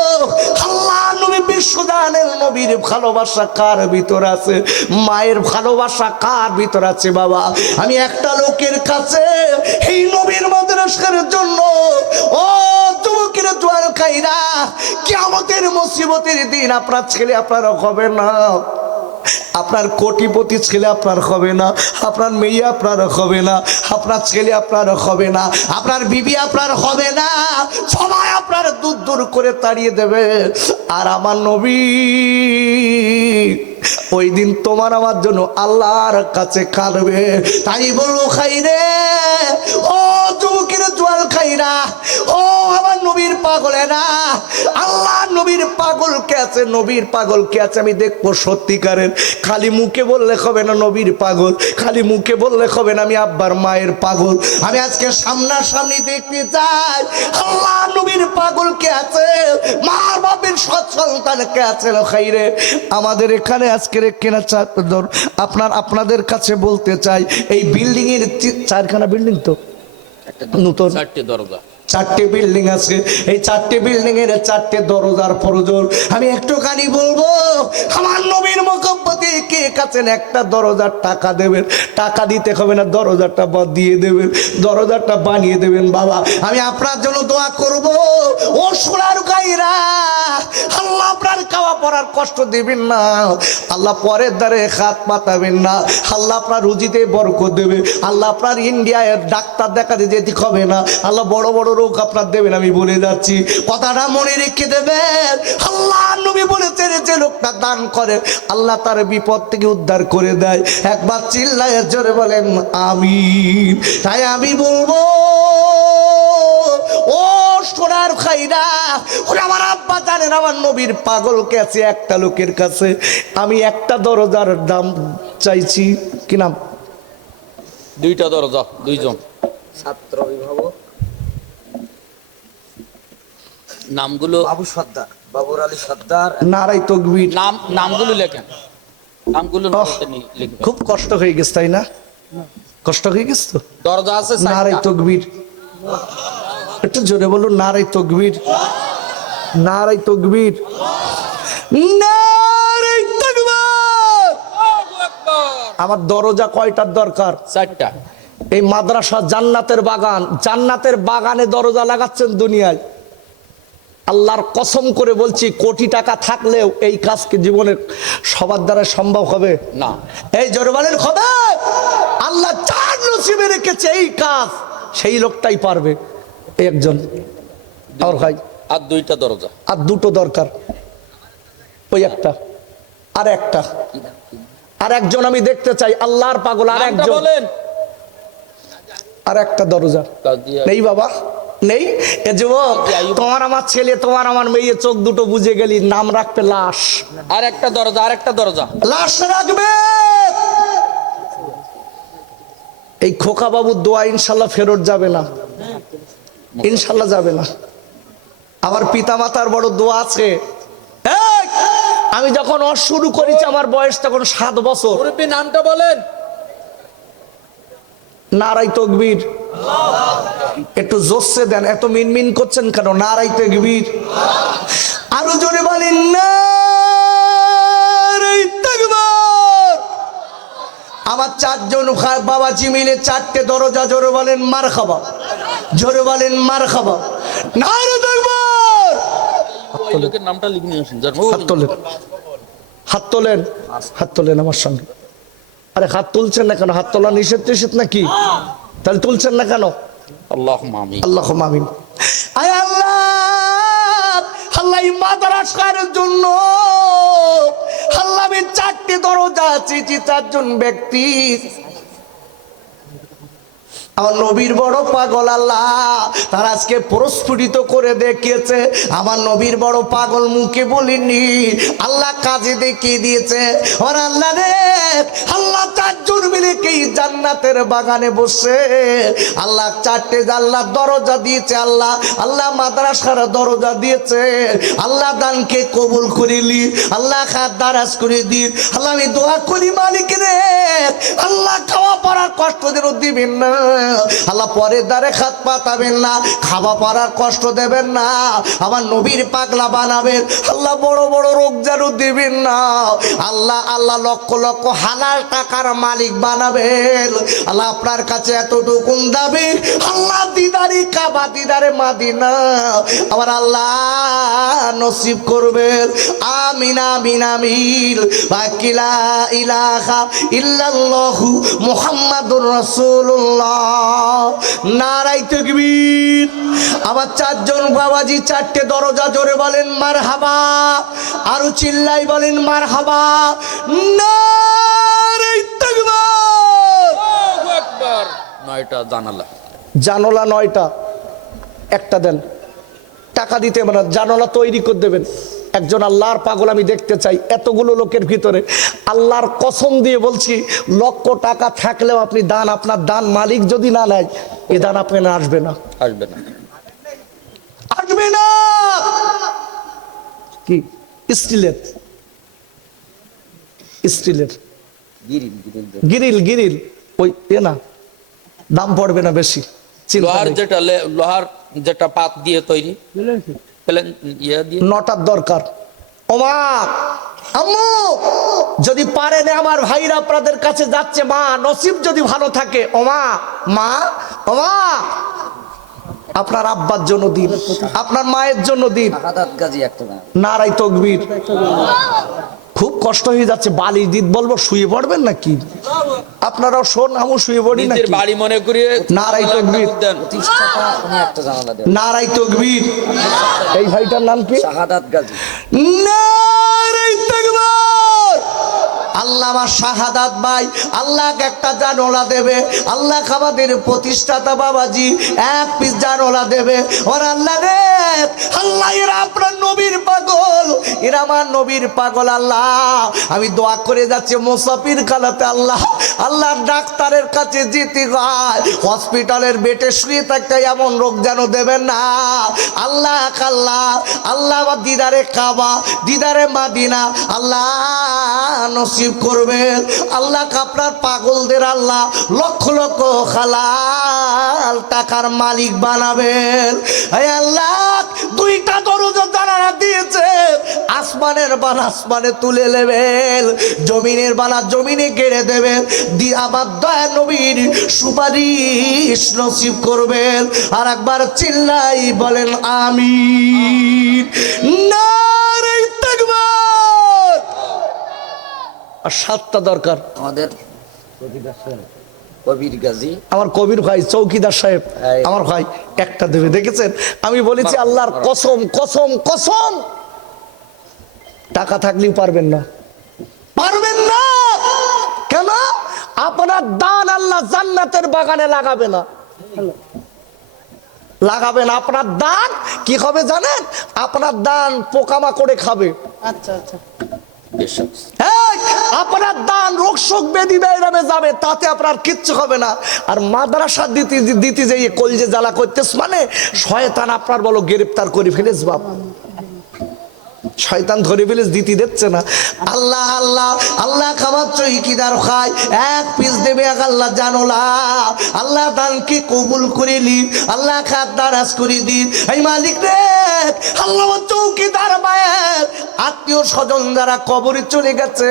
আল্লাহ নবী বিশ্বদানের নবীর ভালোবাসা কার ভিতর আছে, মায়ের ভালোবাসা কার ভিতর আছে বাবা। আমি একটা লোকের কাছে এই নবীর মাদ্রাসার জন্য, ও যুবকের জোয়াল খাইরা, কিয়ামতের মুসিবতের দিন আপনার ছেলে আপনার হবে না, আপনার কোটিপতি ছেলে আপনার হবে না, আপনার মেয়ে আপনার হবে না, আপনার ছেলে আপনার হবে না, আপনার বিবি আপনার হবে না, সবাই আপনার দূর দূর করে তাড়িয়ে দেবে। আর আমার নবী ওই দিন তোমার আমার জন্য আল্লাহর কাছে কাঁদবে। তাই বলবো খাইরে, ও যুবকের জোয়াল খাইরা, ও আমার নবীর পাগলেরা, আল্লাহ নবীর পাগল কে আছে, নবীর পাগল কে আছে আমি দেখবো সত্যিকারের। খালি মুখে বললে হবে না নবীর পাগল, খালি মুখে বললে হবে না আমি আব্বার মায়ের পাগল, আমি আজকে সামনাসামনি দেখতে চাই আল্লাহ নবীর পাগল কে আছে, মা বাপের সৎ সন্তান কে আছে। খাইরে আমাদের এখানে আজকের কেনা আপনাদের কাছে বলতে চাই, এই বিল্ডিং এর 4খানা বিল্ডিং তো নতুন 4টে দরজা, 4টে বিল্ডিং আছে, এই 4টে বিল্ডিং এর 4টে দরজার প্রয়োজন। আমি একটুখানি বলবো আমার নবীর মহব্বতে কে কাছেন একটা দরজার টাকা দেবেন, টাকা দিতে হবে না, দরজাটা দিয়ে দেবেন, দরজাটা বানিয়ে দেবেন বাবা। আমি আপনার জন্য দোয়া করব, ও সোনার গাইরা, আল্লাহ আপনার খাওয়া পড়ার কষ্ট দিবেন না, আল্লাহ পরের দ্বারে হাত পাতাবেন না, আল্লাহ আপনার রুজিতে বরকত দেবে, আল্লাহ আপনার ইন্ডিয়ায় ডাক্তার দেখাতে যেতে হবে না, আল্লাহ বড় বড় রোগ আপনার দেবেন। আমি বলে যাচ্ছি, কথাটা মনে রেখে দেবেন। আল্লাহ নবী বলেছেন যে লোকটা দান করে আল্লাহ তার বিপদ থেকে উদ্ধার করে দেয়। একবার চিল্লায় জোরে বলেন আমিন। তাই আমি বলবো, ও সোনা মার খাইরা ওরে আমার আব্বা জানেন আমার নবীর পাগল কাছে একটা লোকের কাছে আমি একটা দরজার দাম চাইছি। কি নাম? দুইটা দরজা, দুইজন ছাত্র অভিভাবক নামগুলো বাবু সর্দার, বাবুর আলী সর্দার। নারাই তকবীর। নামগুলো লেখেন, নামগুলো লিখবেন। খুব কষ্ট হয়ে গেছে তাই না? কষ্ট হয়ে গেছে তো? দরজা আছে নারাই চারটা। তকবীর, একটু জোরে বলুন নারাই তকবীর, নারাই তকবীর, নারাই তকবীর। আল্লাহু আকবার। আমার দরজা কয়টার দরকার? চারটা। এই মাদ্রাসা জান্নাতের বাগান, জান্নাতের বাগানে দরজা লাগাচ্ছেন দুনিয়ায়। আল্লাহর কসম করে বলছি কোটি টাকা থাকলেও এই কাজকে জীবনে সবার দ্বারা সম্ভব হবে না। এই জোরে বলেন হবে। আল্লাহ চার নসিবে রেখেছে এই কাজ, সেই লোকটাই পারবে। এই একজন আর ভাই, আর দুইটা দরজা। আর দুটো দরকার। ওই একটা, আর একটা, আর একজন আমি দেখতে চাই আল্লাহর পাগল। আর নামটা একজন, বলেন। আর একটা দরজা নেই বাবা, নেই। এ যুবক, তোমার আমার ছেলে, তোমার আমার মেয়ে, চোখ দুটো বুঝে গেলি, নাম রাখবে লাশ। আর একটা দরজা, আর একটা দরজা। লাশ রাখবে। এই খোকা বাবুর দোয়া ইনশাল্লাহ ফেরত যাবে না, ইনশাল্লাহ যাবে না। আমার পিতা মাতার বড় দোয়া আছে। এই, আমি যখন শুরু করেছি আমার বয়স তখন 7 বছর। মুরব্বি নামটা বলেন। নারাই তকবীর। একটু জোরসে দেন, এত মিনমিন করছেন কেন? নারাই তকবীর। আরো জোরে বলেন নারাই তকবীর। আমার 4 জন বাবাজি মিলে 4টে দরজা, জোরে বলেন মারহাবা, জোরে বলেন মারহাবা। নারাই তকবীর। ওই লোকের নামটা লিখে নিয়ে আসেন। হাত তোলেন, হাত তোলেন, হাত তোলেন আমার সঙ্গে। আরে হাত তুলছেন না কেন? হাত তোলা নিষেধ টিষেধ নাকি? তাহলে তুলছেন না কেন? আল্লাহুম্মা আমিন। আল্লাহুম্মা আমিন। আয় আল্লাহ, আল্লাহ এই মাদ্রাসার জন্য আল্লাহ আমি 4টে দরজা চেয়েছি, 4 জন ব্যক্তি। আমার নবীর বড় পাগল আল্লাহ, তার আজকে প্রস্ফুটিত করে দেখিয়েছে। আমার নবীর বড় পাগল মুখে বলিনি, আল্লাহ কাজে দেখিয়ে দিয়েছে। আর আল্লাহ রে, আল্লাহ 4 জন মিলে কি জান্নাতের বাগানে বসে আল্লাহ 4টে জান্নাত দরজা দিয়েছে। আল্লাহ, আল্লাহ মাদ্রাসার দরজা দিয়েছে। আল্লাহ দানকে কবুল করিলি, আল্লাহ খাত দারাজ করে দিন। আল্লাহ আমি দোয়া করি মালিক রে, আল্লাহ খাওয়া পড়ার কষ্ট যেন দিবেন না। আল্লাহ পরের দ্বারে খাত পাতাবেন না, খাওয়া পড়ার কষ্ট দেবেন না। আমার নবীর পাগলা বানাবেন। আল্লাহ বড় বড় রোগ যেন দিবেন না। আল্লাহ, আল্লাহ লক্ষ লক্ষ হালাল টাকার মালিক বানাবেন। আল্লাহ আপনার কাছে এতটুকু দাবি, আল্লাহ দিদারি কাবা, দিদারে মাদিনা আমার আল্লাহ নসিব করবেন। আমিন আমিন আমিন। বাকিলা ইলাহা ইল্লাল্লাহু মুহাম্মাদুর রাসূলুল্লাহ। নারাই তাকবীর। আমার 4 জন বাবাজি 4টে দরজা, জোরে বলেন মারহাবা। আরো চিল্লাই বলেন মারহাবা। নারাই তাকবীর। আল্লাহু আকবার। 9টা জানালা। জানালা 9টা, একটা দেন। টাকা দিতে হবে না, জানালা তৈরি করে দেবেন। একজন আল্লাহর পাগল আমি দেখতে চাই এতগুলো লোকের ভিতরে। আল্লাহর কসম দিয়ে বলছি, লক্ষ টাকা থাকলেও আপনি দান, আপনার দান মালিক যদি না নেয়, এ দান আপনার আসবে না, আসবে না, আসবে না। কি স্টিলের, স্টিলের গিরিল, গিরিল ওই এ না, দাম পড়বে না বেশি। লোহার যেটা, লোহার যেটা পাত দিয়ে তৈরি, প্লেন ইয়া দিয়ে। 9টার দরকার। ওমা আম্মু যদি পারেন, আমার ভাইরা আপনাদের কাছে যাচ্ছে, মা নসিব যদি ভালো থাকে, ওমা মা, ওমা আপনার আব্বার জন্য দিন, আপনার মায়ের জন্য দিন। শাহাদাত গাজী একটা নাম। নারাই তকবীর। খুব কষ্ট হয়ে যাচ্ছে, বালি দিত বলবো, শুয়ে পড়বেন নাকি? আপনারাও শোন, আমু শুয়ে পড়ি নিজের নাকি? বাড়ি মনে করে নারাই তাকবীর। 25 টাকা উনি একটা জানালা দেন। নারাই তকবীর। এই ভাইটার নাম কি? শাহাদাত গাজী। নারাই তাকবীর। আল্লাহ আমার শাহাদাত ভাই আল্লাহকে একটা জানোলা দেবে, আল্লাহ আমাদের প্রতিষ্ঠাতা বাবাজি এক পিস জানোলা দেবে। ওর আল্লাহ রে আল্লাহ এরা আপনার নবীর পাগল, এরা আমার নবীর পাগল। আল্লাহ আমি দোয়া করে যাচ্ছি মুসাফির খানাতে আল্লাহ, আল্লাহর ডাক্তারের কাছে যেতে হয়, হসপিটালের বেডে শুয়ে থাকতে এমন রোগ যেন দেবেন না আল্লাহ। আল্লাহ আল্লাহ আমার দিদারে কাবা দিদারে মাদিনা আল্লাহ নসিব করবেন। আল্লাহ আপনার পাগলদের আল্লাহ লক্ষ লক্ষ হালাল টাকার মালিক বানাবেন। এই আল্লাহ দুইটা দরজা জানালা দিয়েছে, আসমানের বান আসমানে তুলে নেবেন, জমিনের বালা জমিনে গেড়ে দেবেন, আমার দয়া নবীর সুপারিশ নসিব করবেন। আর একবার চিল্লাই বলেন আমিন। নারে তাকবীর। আর 7টা দরকার আমাদের কবির গাজী, আমার কবির ভাই চৌকিদার সাহেব আমার ভাই একটা দেবে। দেখেছেন আমি বলেছি আল্লাহর কসম কসম কসম, টাকা থাকলেও পারবেন না, পারবেন না। কেন? আপনার দান আল্লাহ জান্নাতের বাগানে লাগাবে না, লাগাবেন। আপনার দান কি হবে জানেন? আপনার দান পোকামাকড়ে খাবে। আচ্ছা আচ্ছা, এই, আপনার দান রোগ শোক ব্যাধি বেরামে যাবে, তাতে আপনার কিচ্ছু হবে না। আর মাদ্রাসা দিতে দিতে যেয়ে কলজে জ্বালা করতেছ মানে শয়তান আপনার বলো গ্রেফতার করে ফেলেছ বাপ, শয়তান ধরে ফেলেছ, দিতে দিচ্ছে না। আল্লাহ আল্লাহ আল্লাহ খাবার চৌকিদার খায় এক পিস দেবে এক আল্লাহ জানোলা, আল্লাহ দানকে কবুল করে নি, আল্লাহ খাত দারাজ করে দিন। এই মালিক রে আল্লাহ চৌকিদার মায়ের আত্মীয় স্বজন যারা কবরে চলে গেছে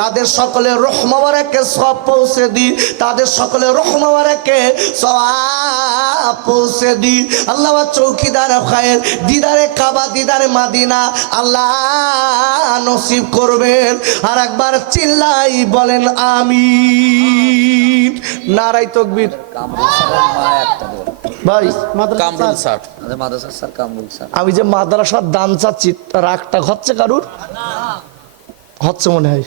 তাদের সকলে রহমাবারাকে সব পৌঁছে দিন, তাদের সকলে রহমাবারাকে সওয়াব পৌঁছে দিন। আল্লাহ চৌকিদার খায়ের দিদারে কাবা দিদারে মাদিনা আল্লাহ নসিব করবেন। আর একবার চিল্লাই বলেন আমিন। নারাই তাকবীর। কামরুল স্যারের মা একটা দেবেন। ভাই কামরুল স্যার, আমাদের মাদ্রাসার স্যার কামরুল স্যার। আমি যে মাদ্রাসার দান চাচ্ছি রাগটা হচ্ছে কারুর? হচ্ছে মনে হয়।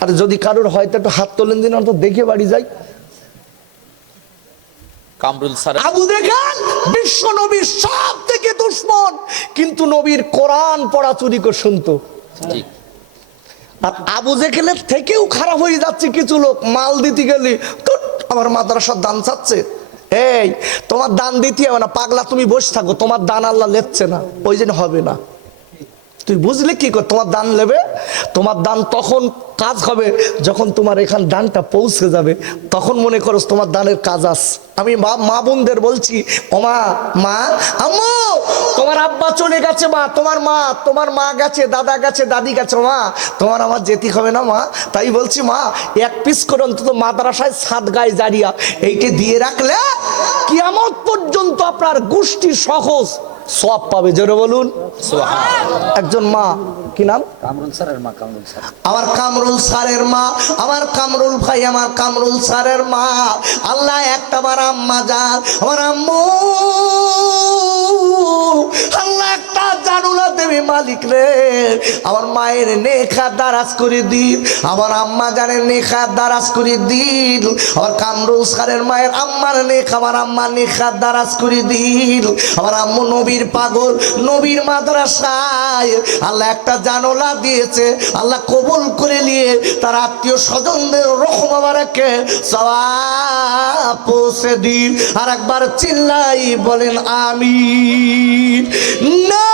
আর যদি কারুর হয়তো একটু হাত তোলেন দিন অন্তত দেখে বাড়ি যাই। কামরুল স্যার আবু দেখেন বিশ্ব নবীর সব থেকে দুশ্মন, কিন্তু নবীর কোরআন পড়া চুরি করে শুনতো। জি, আর আবু জেহেলের থেকেও খারাপ হয়ে যাচ্ছে কিছু লোক, মাল দিতে গেলে তো আমার মাদ্রাসার দান চাচ্ছে। এই তোমার দান দিতে হবে না পাগলা, তুমি বসে থাকো, তোমার দান আল্লাহ লেচ্ছে না, ওই জন্য হবে না। তুই বুঝলে কি কর? তোমার দান নেবে, তোমার দান তখন কাজ হবে যখন তোমার এখান দানটা পৌঁছে যাবে, তখন মনে করো তোমার দানের কাজ আছে। আমি মা বোনদের বলছি, ও মা মা আম্মু তোমার আব্বা চলে গেছে, মা তোমার মা গেছে, দাদা গেছে, দাদি গেছে, মা তোমার আমার যেতে হবে না মা। তাই বলছি মা এক পিস করে অন্তত মাদ্রাসায় সাদগায়ে জারিয়া এইটা দিয়ে রাখলে কিয়ামত পর্যন্ত আপনার গোষ্ঠী সহজ সওয়াব পাবে। জোরে বলুন সুবহানাল্লাহ। একজন মা, কি নাম? কামরুল স্যারের মা, কামরুল স্যার। আমার কামরুল স্যারের মা, আমার কামরুল ভাই, আমার কামরুল স্যারের মা আল্লাহ একটা বার আম্মা যান, আমার আম্মু আল্লাহ একটা জানুলা দেবে মালিক রে, আমার মায়ের নেখা দারাজ করে দিন, আমার আম্মা জানের নেখা দারাজ করে দিন, আমার কামরুল স্যারের মায়ের আম্মার নেখা আমার আম্মার নেখা দারাজ করে দিন। আমার আম্মু নবীর পাগল, নবীর মাদ্রাসায় আল্লাহ একটা জানোলা দিয়েছে, আল্লাহ কবুল করে নিয়ে তার আত্মীয় স্বজনদের রহমাবারাকে সওয়াব পৌঁছে দিন। আর একবার চিল্লাই বলেন আমিন। না